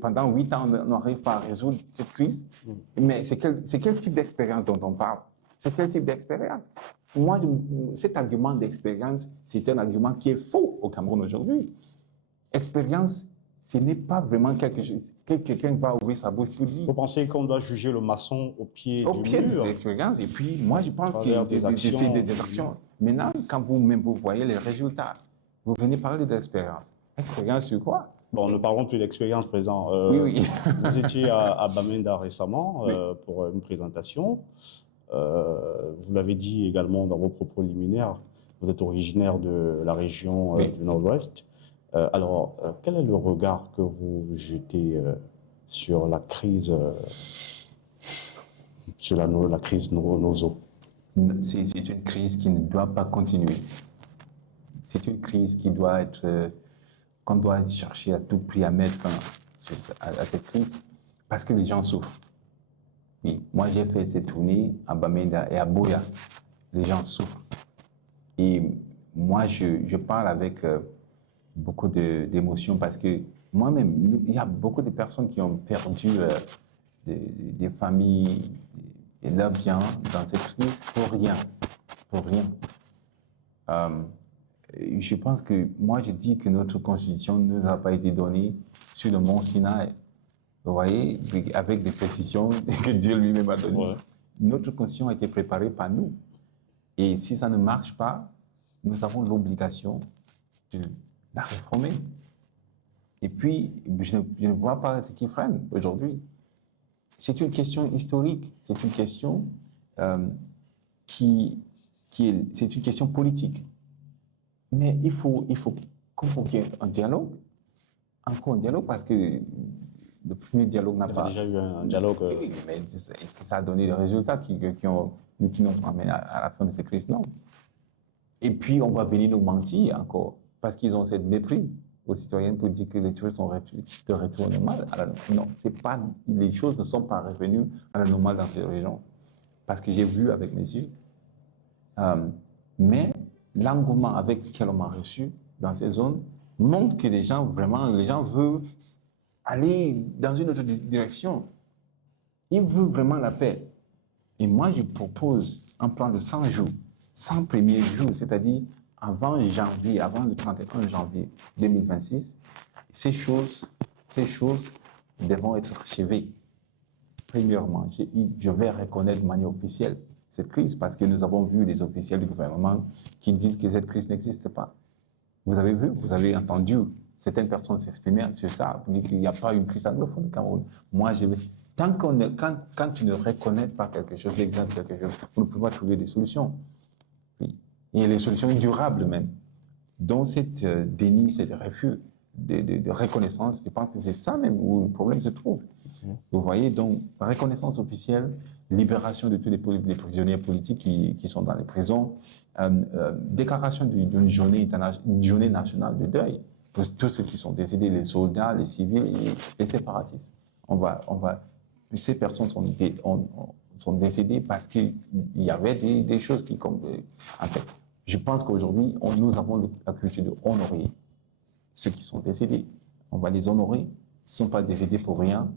Pendant 8 ans, on n'arrive pas à résoudre cette crise. Mais c'est quel type d'expérience dont on parle? C'est quel type d'expérience? Moi, cet argument d'expérience, c'est un argument qui est faux au Cameroun aujourd'hui. Expérience, ce n'est pas vraiment quelque chose que quelqu'un va ouvrir sa bouche pour dire. Vous pensez qu'on doit juger le maçon au pied du mur? Au pied de l'expérience. Et puis, moi, je pense qu'il y a des actions. Maintenant, quand vous-même vous voyez les résultats, vous venez parler d'expérience. Expérience sur quoi? Bon, ne parlons plus d'expérience, président. Oui. Vous étiez à Bamenda récemment pour une présentation. Vous l'avez dit également dans vos propos liminaires, vous êtes originaire de la région du Nord-Ouest. Alors, quel est le regard que vous jetez sur la crise, la crise Nozo? C'est une crise qui ne doit pas continuer. C'est une crise qui doit être, qu'on doit chercher à tout prix à mettre fin à cette crise, parce que les gens souffrent. Oui, moi j'ai fait cette tournée à Bamenda et à Buea. Les gens souffrent. Et moi je parle avec beaucoup d'émotions parce que moi-même, il y a beaucoup de personnes qui ont perdu des familles et leurs biens dans cette crise pour rien. Pour rien. Je pense que moi je dis que notre constitution ne nous a pas été donnée sur le mont Sinaï. Vous voyez, avec des précisions que Dieu lui-même a données. Ouais. Notre constitution a été préparée par nous. Et si ça ne marche pas, nous avons l'obligation de la réformer. Et puis, je ne vois pas ce qui freine aujourd'hui. C'est une question historique, c'est une question c'est une question politique. Mais il faut convoquer un dialogue, encore un dialogue, parce que le premier dialogue n'a pas... Il y a déjà eu un dialogue... Oui, mais est-ce que ça a donné des résultats qui nous ont amené à la fin de cette crise? Non. Et puis, on va venir nous mentir encore, parce qu'ils ont cette mépris aux citoyens pour dire que les choses sont de retour au normal. Alors, non, les choses ne sont pas revenues à la normale dans ces régions, parce que j'ai vu avec mes yeux. Mais l'engouement avec lequel on m'a reçu dans ces zones montre que les gens veulent aller dans une autre direction. Ils veulent vraiment la paix. Et moi, je propose un plan de 100 jours, 100 premiers jours, c'est-à-dire avant le 31 janvier 2026, ces choses devront être achevées. Premièrement, je vais reconnaître de manière officielle cette crise parce que nous avons vu des officiels du gouvernement qui disent que cette crise n'existe pas. Vous avez vu, vous avez entendu certaines personnes s'exprimer sur ça, dire qu'il n'y a pas une crise anglophone au Cameroun. Moi, quand tu ne reconnais pas quelque chose, l'exemple de quelque chose, vous ne pouvez pas trouver des solutions. Oui. Et les solutions durables même. Donc, cette déni, cette refus de reconnaissance, je pense que c'est ça même où le problème se trouve. Vous voyez, donc, reconnaissance officielle, libération de tous les prisonniers politiques qui sont dans les prisons, déclaration d'une journée nationale de deuil pour tous ceux qui sont décédés, les soldats, les civils et les séparatistes. Ces personnes sont décédées parce qu'il y avait des choses qui, en fait, je pense qu'aujourd'hui, nous avons la culture de honorer ceux qui sont décédés. On va les honorer. Ils ne sont pas décédés pour rien.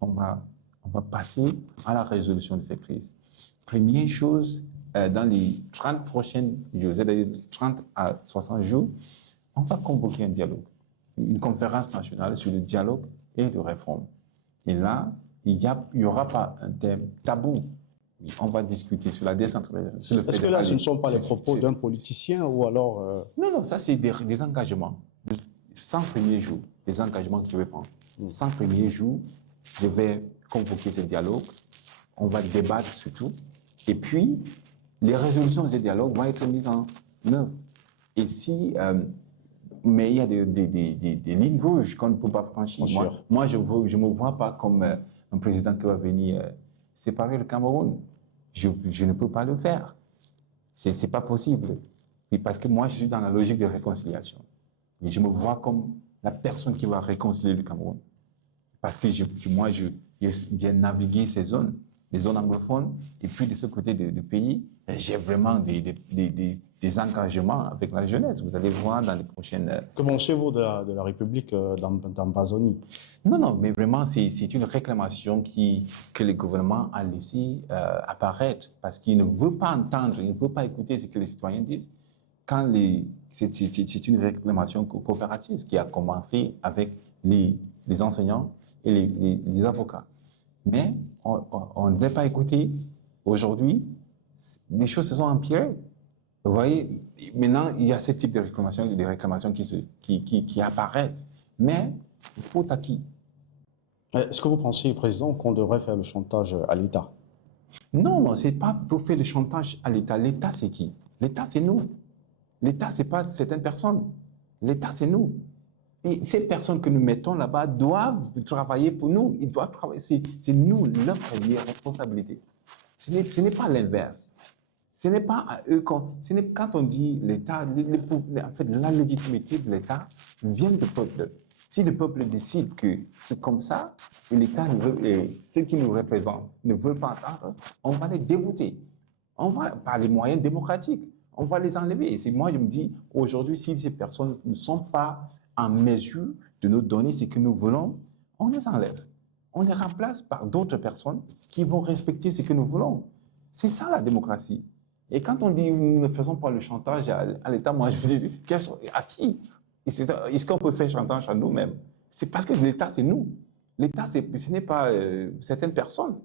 On va passer à la résolution de ces crises. Première chose, dans les 30 prochaines jours, c'est-à-dire 30 à 60 jours, on va convoquer un dialogue, une conférence nationale sur le dialogue et la réforme. Et là, il n'y aura pas un thème tabou. On va discuter sur la décentralisation. Est-ce que là, ce ne sont pas les propos d'un politicien ou alors... Non, ça c'est des engagements. 100 premiers jours, les engagements que je vais prendre. 100 premiers jours, je vais convoquer ce dialogue, on va débattre sur tout, et puis les résolutions de ce dialogue vont être mises en œuvre. Et mais il y a des lignes rouges qu'on ne peut pas franchir. Moi, je ne me vois pas comme un président qui va venir séparer le Cameroun. Je ne peux pas le faire. C'est pas possible. Et parce que moi, je suis dans la logique de réconciliation. Et je me vois comme la personne qui va réconcilier le Cameroun. Parce que moi, je viens naviguer ces zones, les zones anglophones, et puis de ce côté du pays, j'ai vraiment des engagements avec la jeunesse. Vous allez voir dans les prochaines... Que pensez-vous de la République d'Ambazonie? Non, mais vraiment, c'est une réclamation que le gouvernement a laissé apparaître, parce qu'il ne veut pas entendre, il ne veut pas écouter ce que les citoyens disent. C'est une réclamation coopérative qui a commencé avec les enseignants et les avocats. Mais on ne veut pas écouter. Aujourd'hui, les choses se sont empirées. Vous voyez, maintenant, il y a ce type de réclamations qui apparaissent. Mais faute à qui? Est-ce que vous pensez, Président, qu'on devrait faire le chantage à l'État? Non, ce n'est pas pour faire le chantage à l'État. L'État, c'est qui? L'État, c'est nous. L'État, ce n'est pas certaines personnes. L'État, c'est nous. Et ces personnes que nous mettons là-bas doivent travailler pour nous. Ils doivent travailler. C'est nous leur première responsabilité. Ce n'est pas l'inverse. Ce n'est pas à eux quand on dit l'État, en fait, la légitimité de l'État vient du peuple. Si le peuple décide que c'est comme ça, et l'État et ceux qui nous représentent ne veulent pas entendre, on va les débouter. On va, par les moyens démocratiques, on va les enlever. Et c'est moi, je me dis, aujourd'hui, si ces personnes ne sont pas en mesure de nous donner ce que nous voulons, on les enlève. On les remplace par d'autres personnes qui vont respecter ce que nous voulons. C'est ça la démocratie. Et quand on dit nous ne faisons pas le chantage à l'État, moi je me dis à qui? Est-ce qu'on peut faire chantage à nous-mêmes? C'est parce que l'État c'est nous. L'État ce n'est pas certaines personnes.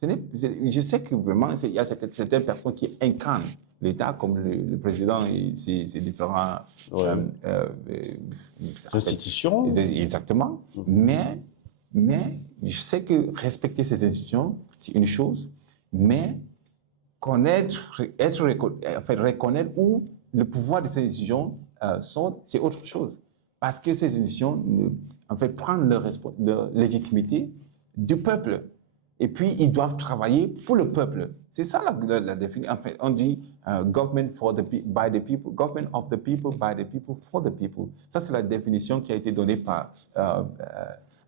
Je sais que vraiment il y a certaines personnes qui incarnent l'État comme le président et ses différents institutions. Exactement. Mais je sais que respecter ces institutions, c'est une chose, mais reconnaître où le pouvoir de ces institutions c'est autre chose. Parce que ces institutions, prennent leur légitimité du peuple. Et puis, ils doivent travailler pour le peuple. C'est ça la définition. En fait, on dit government by the people, government of the people, by the people, for the people. Ça, c'est la définition qui a été donnée par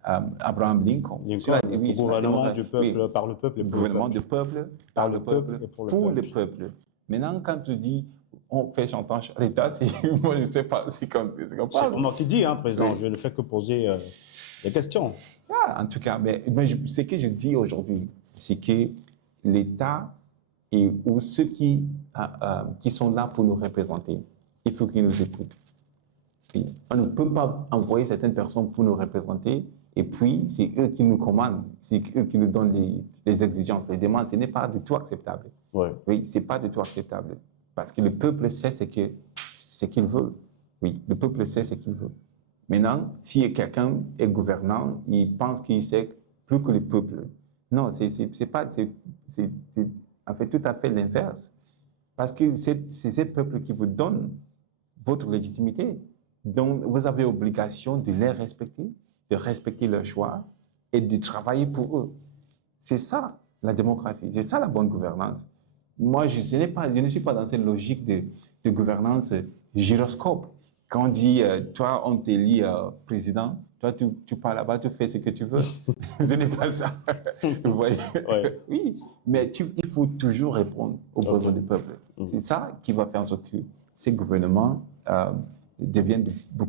Abraham Lincoln. Le gouvernement du peuple, par le peuple et pour le gouvernement du peuple, par le peuple et pour le peuple. Maintenant, quand tu dis on fait chantage à l'État, moi, je ne sais pas, c'est comme ça. C'est moi qui dis, Président, je ne fais que poser des questions. En tout cas, mais ce que je dis aujourd'hui, c'est que l'État ou ceux qui sont là pour nous représenter, il faut qu'ils nous écoutent. Et on ne peut pas envoyer certaines personnes pour nous représenter et puis c'est eux qui nous commandent, c'est eux qui nous donnent les exigences, les demandes. Ce n'est pas du tout acceptable. Ouais. Oui, ce n'est pas du tout acceptable. Parce que le peuple sait ce qu'il veut. Oui, le peuple sait ce qu'il veut. Maintenant, si quelqu'un est gouvernant, il pense qu'il sait plus que le peuple. Non, c'est pas, c'est en fait tout à fait l'inverse. Parce que c'est ces peuples qui vous donnent votre légitimité. Donc, vous avez obligation de les respecter, de respecter leurs choix et de travailler pour eux. C'est ça, la démocratie. C'est ça, la bonne gouvernance. Moi, je ne suis pas dans cette logique de gouvernance gyroscope. Quand on dit, toi, on t'élit président, toi, tu pars là-bas, tu fais ce que tu veux. Ce n'est pas ça. Vous voyez? Ouais. Oui, mais il faut toujours répondre aux besoins du peuple. C'est ça qui va faire en sorte que ces gouvernements deviennent de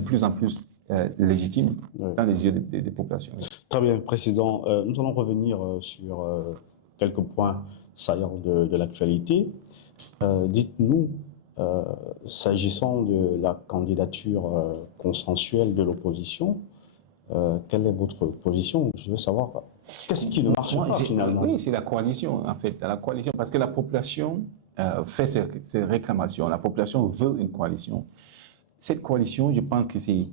plus en plus légitimes dans les yeux des populations. Très bien, Président. Nous allons revenir sur quelques points saillants de l'actualité. Dites-nous, s'agissant de la candidature consensuelle de l'opposition, quelle est votre position? Je veux savoir, qu'est-ce qui ne marche pas finalement? Oui, c'est la coalition, en fait, la coalition, parce que la population fait ses réclamations. La population veut une coalition. Cette coalition, je pense que c'est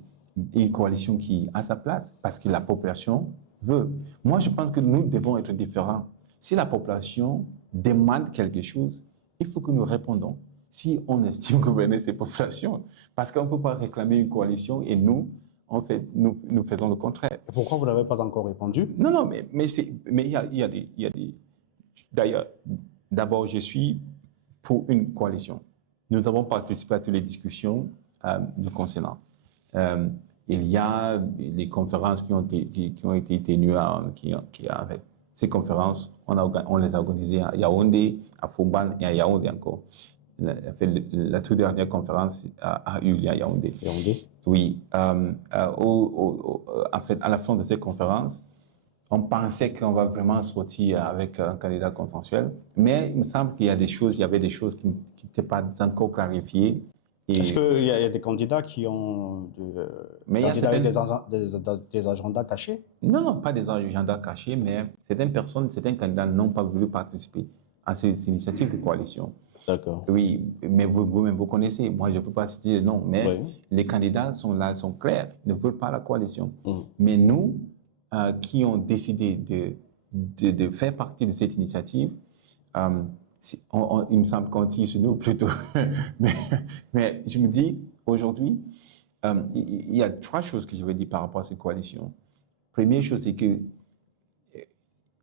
une coalition qui a sa place parce que la population veut. Moi, je pense que nous devons être différents. Si la population demande quelque chose, il faut que nous répondons. Si on estime gouverner ces populations, parce qu'on ne peut pas réclamer une coalition et nous, en fait, nous faisons le contraire. Et pourquoi vous n'avez pas encore répondu? Non, mais il y a des. D'ailleurs, d'abord, je suis pour une coalition. Nous avons participé à toutes les discussions nous concernant. Il y a les conférences qui ont été tenues avec ces conférences, on les a organisées à Yaoundé, à Fumban et à Yaoundé encore. La toute dernière conférence a eu lieu à Yaoundé. Oui. En fait, à la fin de cette conférence, on pensait qu'on va vraiment sortir avec un candidat consensuel, mais il me semble qu'il y avait des choses qui n'étaient pas encore clarifiées. Est-ce qu'il y a des candidats qui ont des agendas cachés? Non, pas des agendas cachés, mais certains candidats n'ont pas voulu participer à ces initiatives de coalition. D'accord. Oui, mais vous connaissez, moi je ne peux pas citer le nom, mais les candidats sont là, sont clairs, ne veulent pas la coalition. Mais nous, qui ont décidé de faire partie de cette initiative, il me semble qu'on tire sur nous plutôt. mais je me dis, aujourd'hui, il y a trois choses que je veux dire par rapport à cette coalition. Première chose, c'est que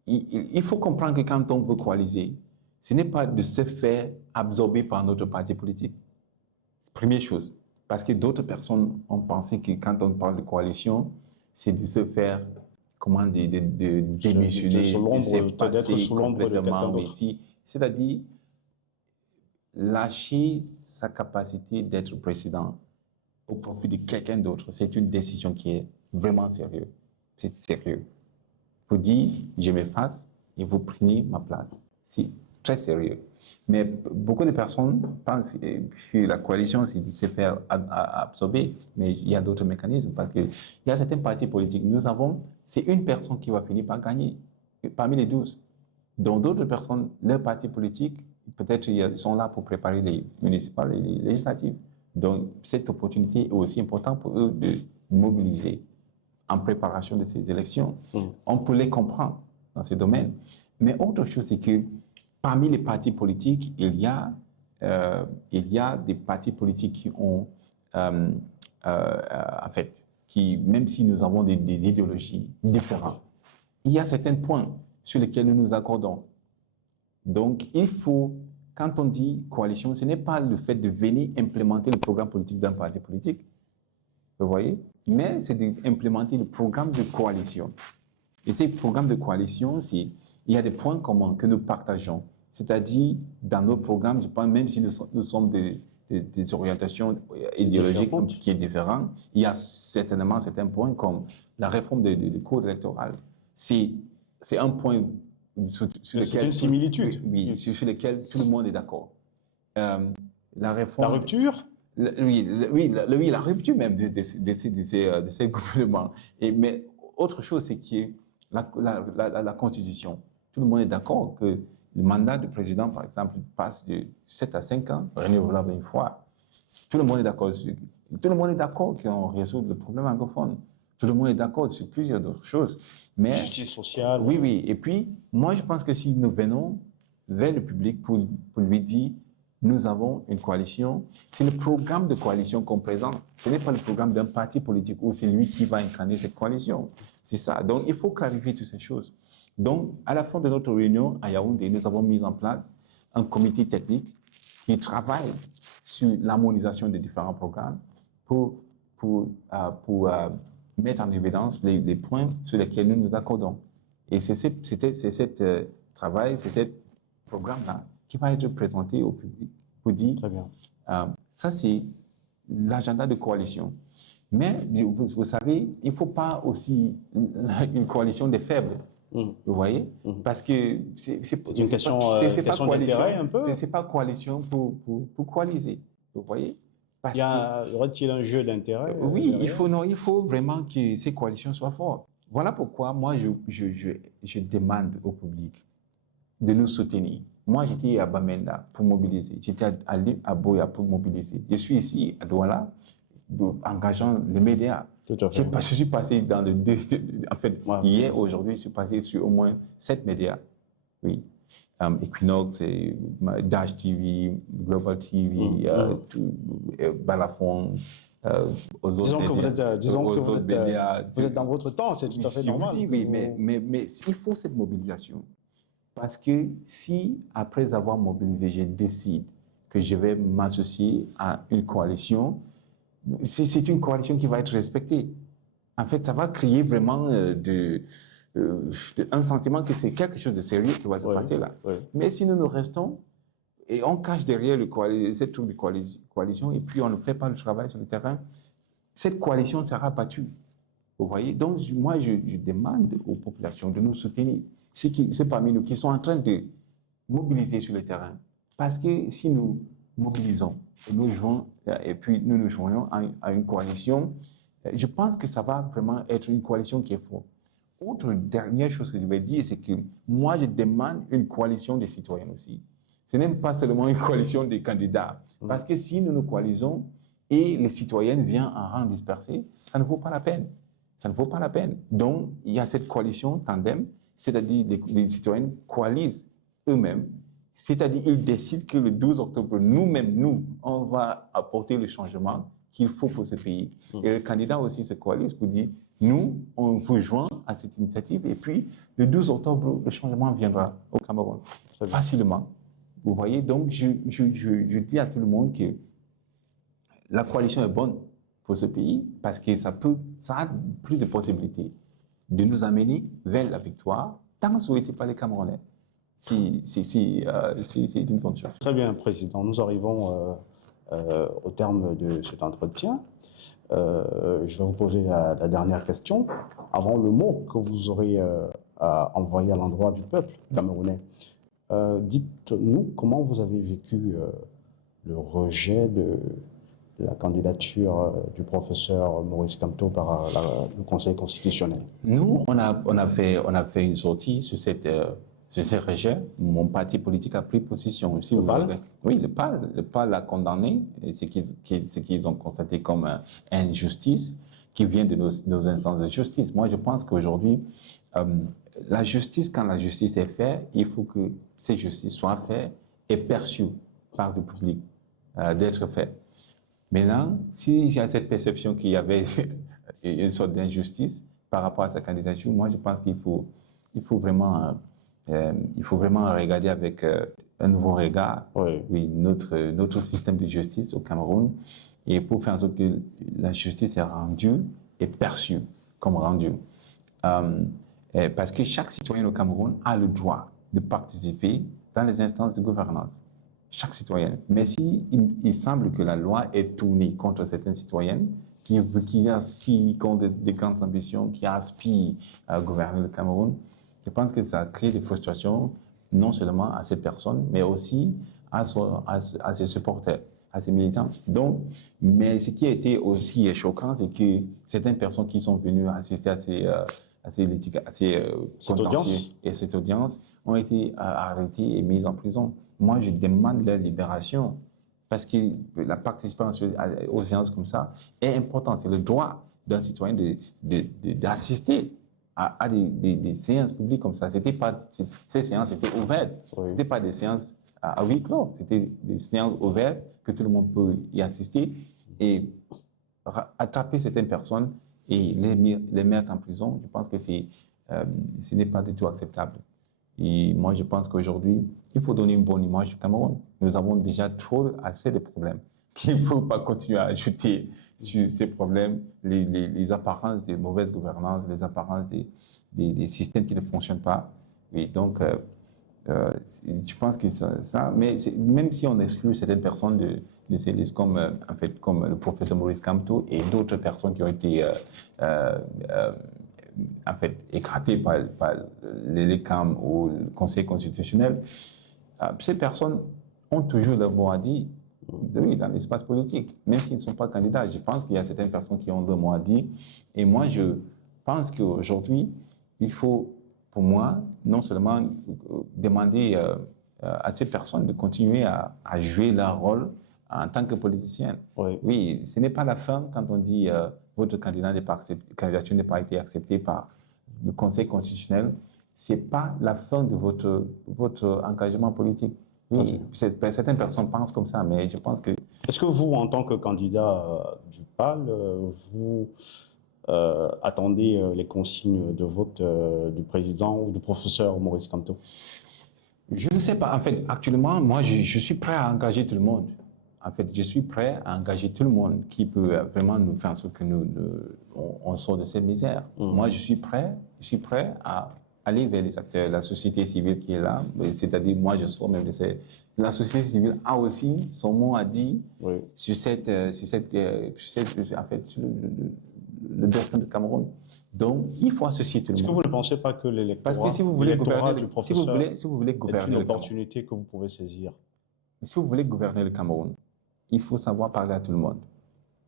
il faut comprendre que quand on veut coaliser, ce n'est pas de se faire absorber par notre parti politique. Première chose. Parce que d'autres personnes ont pensé que quand on parle de coalition, c'est de se faire, comment dire, de démissionner, d'être sous l'ombre de quelqu'un d'autre. C'est-à-dire lâcher sa capacité d'être président au profit de quelqu'un d'autre. C'est une décision qui est vraiment sérieuse. C'est sérieux. Vous dire, je m'efface et vous prenez ma place. C'est très sérieux. Mais beaucoup de personnes pensent que la coalition, c'est de se faire absorber, mais il y a d'autres mécanismes. Parce qu'il y a certains partis politiques, c'est une personne qui va finir par gagner parmi les 12. Donc d'autres personnes, leurs partis politiques, peut-être ils sont là pour préparer les municipales et les législatives. Donc cette opportunité est aussi importante pour eux de mobiliser en préparation de ces élections. On peut les comprendre dans ces domaines. Mais autre chose, c'est que parmi les partis politiques, il y a des partis politiques qui ont, en fait, même si nous avons des idéologies différentes, il y a certains points sur lesquels nous nous accordons. Donc, il faut, quand on dit coalition, ce n'est pas le fait de venir implémenter le programme politique d'un parti politique, vous voyez, mais c'est d'implémenter le programme de coalition. Et ces programmes de coalition, il y a des points communs que nous partageons. C'est-à-dire, dans nos programmes, je pense, même si nous sommes des orientations idéologiques qui sont différentes, il y a certainement certains points comme la réforme du code électoral. C'est un point sur lequel... C'est une similitude. Oui, sur lequel tout le monde est d'accord. La réforme... La rupture? La rupture même de ces gouvernements. Mais autre chose, c'est que la Constitution, tout le monde est d'accord que le mandat du président, par exemple, passe de 7 à 5 ans, renouvelable une fois. Tout le monde est d'accord. Tout le monde est d'accord qu'on résout le problème anglophone. Tout le monde est d'accord sur plusieurs autres choses. Mais, Justice sociale. oui, oui. Et puis, moi, je pense que si nous venons vers le public pour lui dire, nous avons une coalition, c'est le programme de coalition qu'on présente. Ce n'est pas le programme d'un parti politique où c'est lui qui va incarner cette coalition. C'est ça. Donc, il faut clarifier toutes ces choses. Donc, à la fin de notre réunion à Yaoundé, nous avons mis en place un comité technique qui travaille sur l'harmonisation des différents programmes pour mettre en évidence les points sur lesquels nous nous accordons. Et c'est ce travail, c'est ce programme-là qui va être présenté au public pour dire, très bien. Ça c'est l'agenda de coalition. Mais vous savez, il ne faut pas aussi une coalition des faibles. Vous voyez? Parce que c'est une question d'intérêt un peu. C'est pas coalition pour coaliser. Vous voyez? Y aurait-il un jeu d'intérêt? Oui, il faut vraiment que ces coalitions soient fortes. Voilà pourquoi moi, je demande au public de nous soutenir. Moi, j'étais à Bamenda pour mobiliser. J'étais à Boya pour mobiliser. Je suis ici à Douala, engageant les médias. Tout à fait. Je suis passé dans les deux. En fait, hier, aujourd'hui, je suis passé sur au moins 7 médias. Oui. Equinox, Dash TV, Global TV, Balafon, aux autres médias. Disons que vous êtes dans votre temps, c'est tout à fait normal. Oui, mais il faut cette mobilisation. Parce que si, après avoir mobilisé, je décide que je vais m'associer à une coalition, c'est une coalition qui va être respectée. En fait, ça va créer vraiment un sentiment que c'est quelque chose de sérieux qui va se passer là. Mais si nous restons et on cache derrière cette tour de coalition et puis on ne fait pas le travail sur le terrain, cette coalition sera battue. Vous voyez? Donc, moi, je demande aux populations de nous soutenir. C'est parmi nous qui sont en train de mobiliser sur le terrain. Parce que si nous mobilisons et puis nous nous joignons à une coalition, je pense que ça va vraiment être une coalition qui est forte. Autre dernière chose que je vais dire, c'est que moi, je demande une coalition des citoyens aussi. Ce n'est pas seulement une coalition des candidats. Parce que si nous nous coalisons et les citoyens viennent en rang dispersé, ça ne vaut pas la peine. Ça ne vaut pas la peine. Donc, il y a cette coalition tandem, c'est-à-dire les citoyens coalisent eux-mêmes. C'est-à-dire qu'ils décident que le 12 octobre, nous, on va apporter le changement qu'il faut pour ce pays. Et le candidat aussi se coalise pour dire, nous, on vous joint à cette initiative et puis le 12 octobre, le changement viendra au Cameroun facilement. Vous voyez, donc je dis à tout le monde que la coalition est bonne pour ce pays parce que ça a plus de possibilités de nous amener vers la victoire, tant souhaité par les Camerounais. C'est une bonne chose. Très bien, Président. Nous arrivons au terme de cet entretien. Je vais vous poser la dernière question. Avant le mot que vous aurez envoyé à l'endroit du peuple camerounais, dites-nous comment vous avez vécu le rejet de la candidature du professeur Maurice Kamto par le Conseil constitutionnel. Nous, on a fait une sortie sur ce rejet. Mon parti politique a pris position. Si vous voulez. Oui, le PAL l'a condamné, ce qu'ils ont constaté comme injustice qui vient de nos instances de justice. Moi, je pense qu'aujourd'hui, la justice, quand la justice est faite, il faut que cette justice soit faite et perçue par le public, d'être faite. Maintenant, s'il y a cette perception qu'il y avait une sorte d'injustice par rapport à sa candidature, moi, je pense qu'il faut vraiment regarder avec un nouveau regard notre système de justice au Cameroun et pour faire en sorte que la justice est rendue et perçue comme rendue. Parce que chaque citoyen au Cameroun a le droit de participer dans les instances de gouvernance. Chaque citoyen. Mais il semble que la loi est tournée contre certains citoyens qui ont des grandes ambitions, qui aspirent à gouverner le Cameroun, je pense que ça crée des frustrations non seulement à ces personnes, mais aussi à ses supporters, à ses militants. Donc, mais ce qui a été aussi choquant, c'est que certaines personnes qui sont venues assister à cette audience ont été arrêtées et mises en prison. Moi, je demande leur libération. parce que la participation aux séances comme ça est importante. C'est le droit d'un citoyen d'assister à des séances publiques comme ça. Ces séances étaient ouvertes. Oui. Ce n'étaient pas des séances à huis clos. C'était des séances ouvertes que tout le monde peut y assister et attraper certaines personnes et les mettre en prison. Je pense que ce n'est pas du tout acceptable. Et moi, je pense qu'aujourd'hui, il faut donner une bonne image du Cameroun. Nous avons déjà trop assez de problèmes. Il ne faut pas continuer à ajouter sur ces problèmes les apparences de mauvaise gouvernance, les apparences des systèmes qui ne fonctionnent pas. Et donc, je pense que ça mais même si on exclut certaines personnes de ces listes, comme, en fait, comme le professeur Maurice Kamto et d'autres personnes qui ont été en fait, écratées par l'ELECAM ou le Conseil constitutionnel, ces personnes ont toujours leur mot à dire dans l'espace politique, même s'ils ne sont pas candidats. Je pense qu'il y a certaines personnes qui ont leur mot à dire. Et moi, je pense qu'aujourd'hui, il faut, pour moi, non seulement demander à ces personnes de continuer à jouer leur rôle en tant que politiciens. Oui. Oui, ce n'est pas la fin quand on dit votre candidature n'a pas été acceptée par le Conseil constitutionnel. Ce n'est pas la fin de votre engagement politique. Oui, certaines personnes pensent comme ça, mais je pense que... Est-ce que vous, en tant que candidat du PAL, vous attendez les consignes de vote du président ou du professeur Maurice Kamto? Je ne sais pas. En fait, actuellement, moi, je suis prêt à engager tout le monde. En fait, je suis prêt à engager tout le monde qui peut vraiment nous faire en sorte que on sort de cette misère. Moi, je suis prêt à aller vers les acteurs, la société civile qui est là. C'est-à-dire, moi, je sors même de cette... La société civile a aussi son mot à dire sur en fait, le destin du Cameroun. Donc, il faut associer tout le monde. Est-ce que vous ne pensez pas que l'électorat Parce que si vous voulez gouverner, du professeur si vous voulez gouverner est une opportunité que vous pouvez saisir? Si vous voulez gouverner le Cameroun, il faut savoir parler à tout le monde.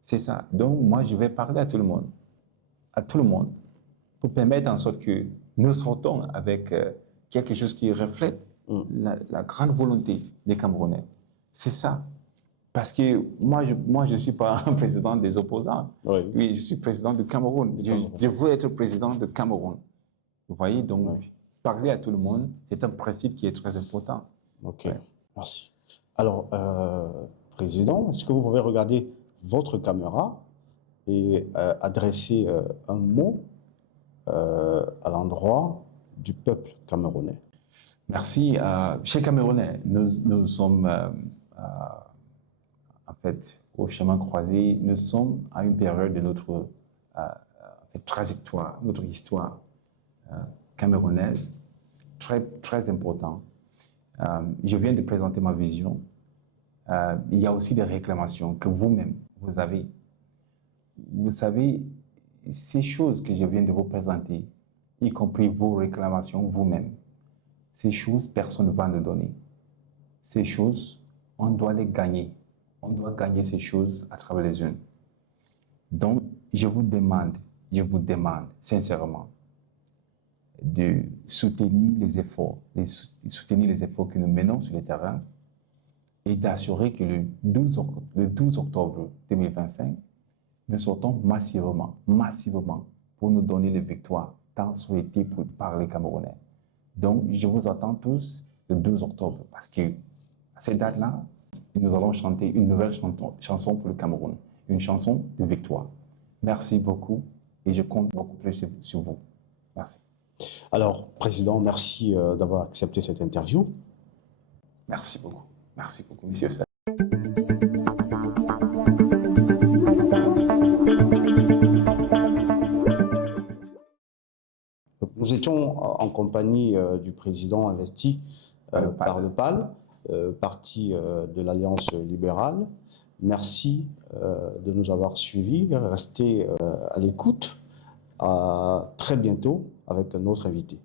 C'est ça. Donc, moi, je vais parler à tout le monde, pour permettre en sorte que nous sortons avec quelque chose qui reflète la grande volonté des Camerounais. C'est ça. Parce que moi, je ne suis pas un président des opposants. Oui, je suis président du Cameroun. Je veux être président du Cameroun. Vous voyez, donc, parler à tout le monde, c'est un principe qui est très important. Ok, merci. Alors, Président, est-ce que vous pouvez regarder votre caméra et adresser un mot à l'endroit du peuple camerounais? Merci. Chers Camerounais, nous sommes en fait au chemin croisé. Nous sommes à une période de notre trajectoire, notre histoire camerounaise, très, très important. Je viens de présenter ma vision. Il y a aussi des réclamations que vous-même, vous avez. Vous savez, ces choses que je viens de vous présenter, y compris vos réclamations vous-même, ces choses, personne ne va nous donner. Ces choses, on doit les gagner. On doit gagner ces choses à travers les jeunes. Donc, je vous demande sincèrement de soutenir les efforts que nous menons sur le terrain et d'assurer que le 12 octobre 2025, nous sortons massivement pour nous donner les victoires tant souhaitées par les Camerounais. Donc, je vous attends tous le 12 octobre parce que à cette date-là, nous allons chanter une nouvelle chanson pour le Cameroun, une chanson de victoire. Merci beaucoup et je compte beaucoup plus sur vous. Merci. Alors, Président, merci d'avoir accepté cette interview. Merci beaucoup. Merci beaucoup, monsieur. Nous étions en compagnie du président investi par le PAL, parti de l'Alliance libérale. Merci de nous avoir suivis. Restez à l'écoute. À très bientôt avec un autre invité.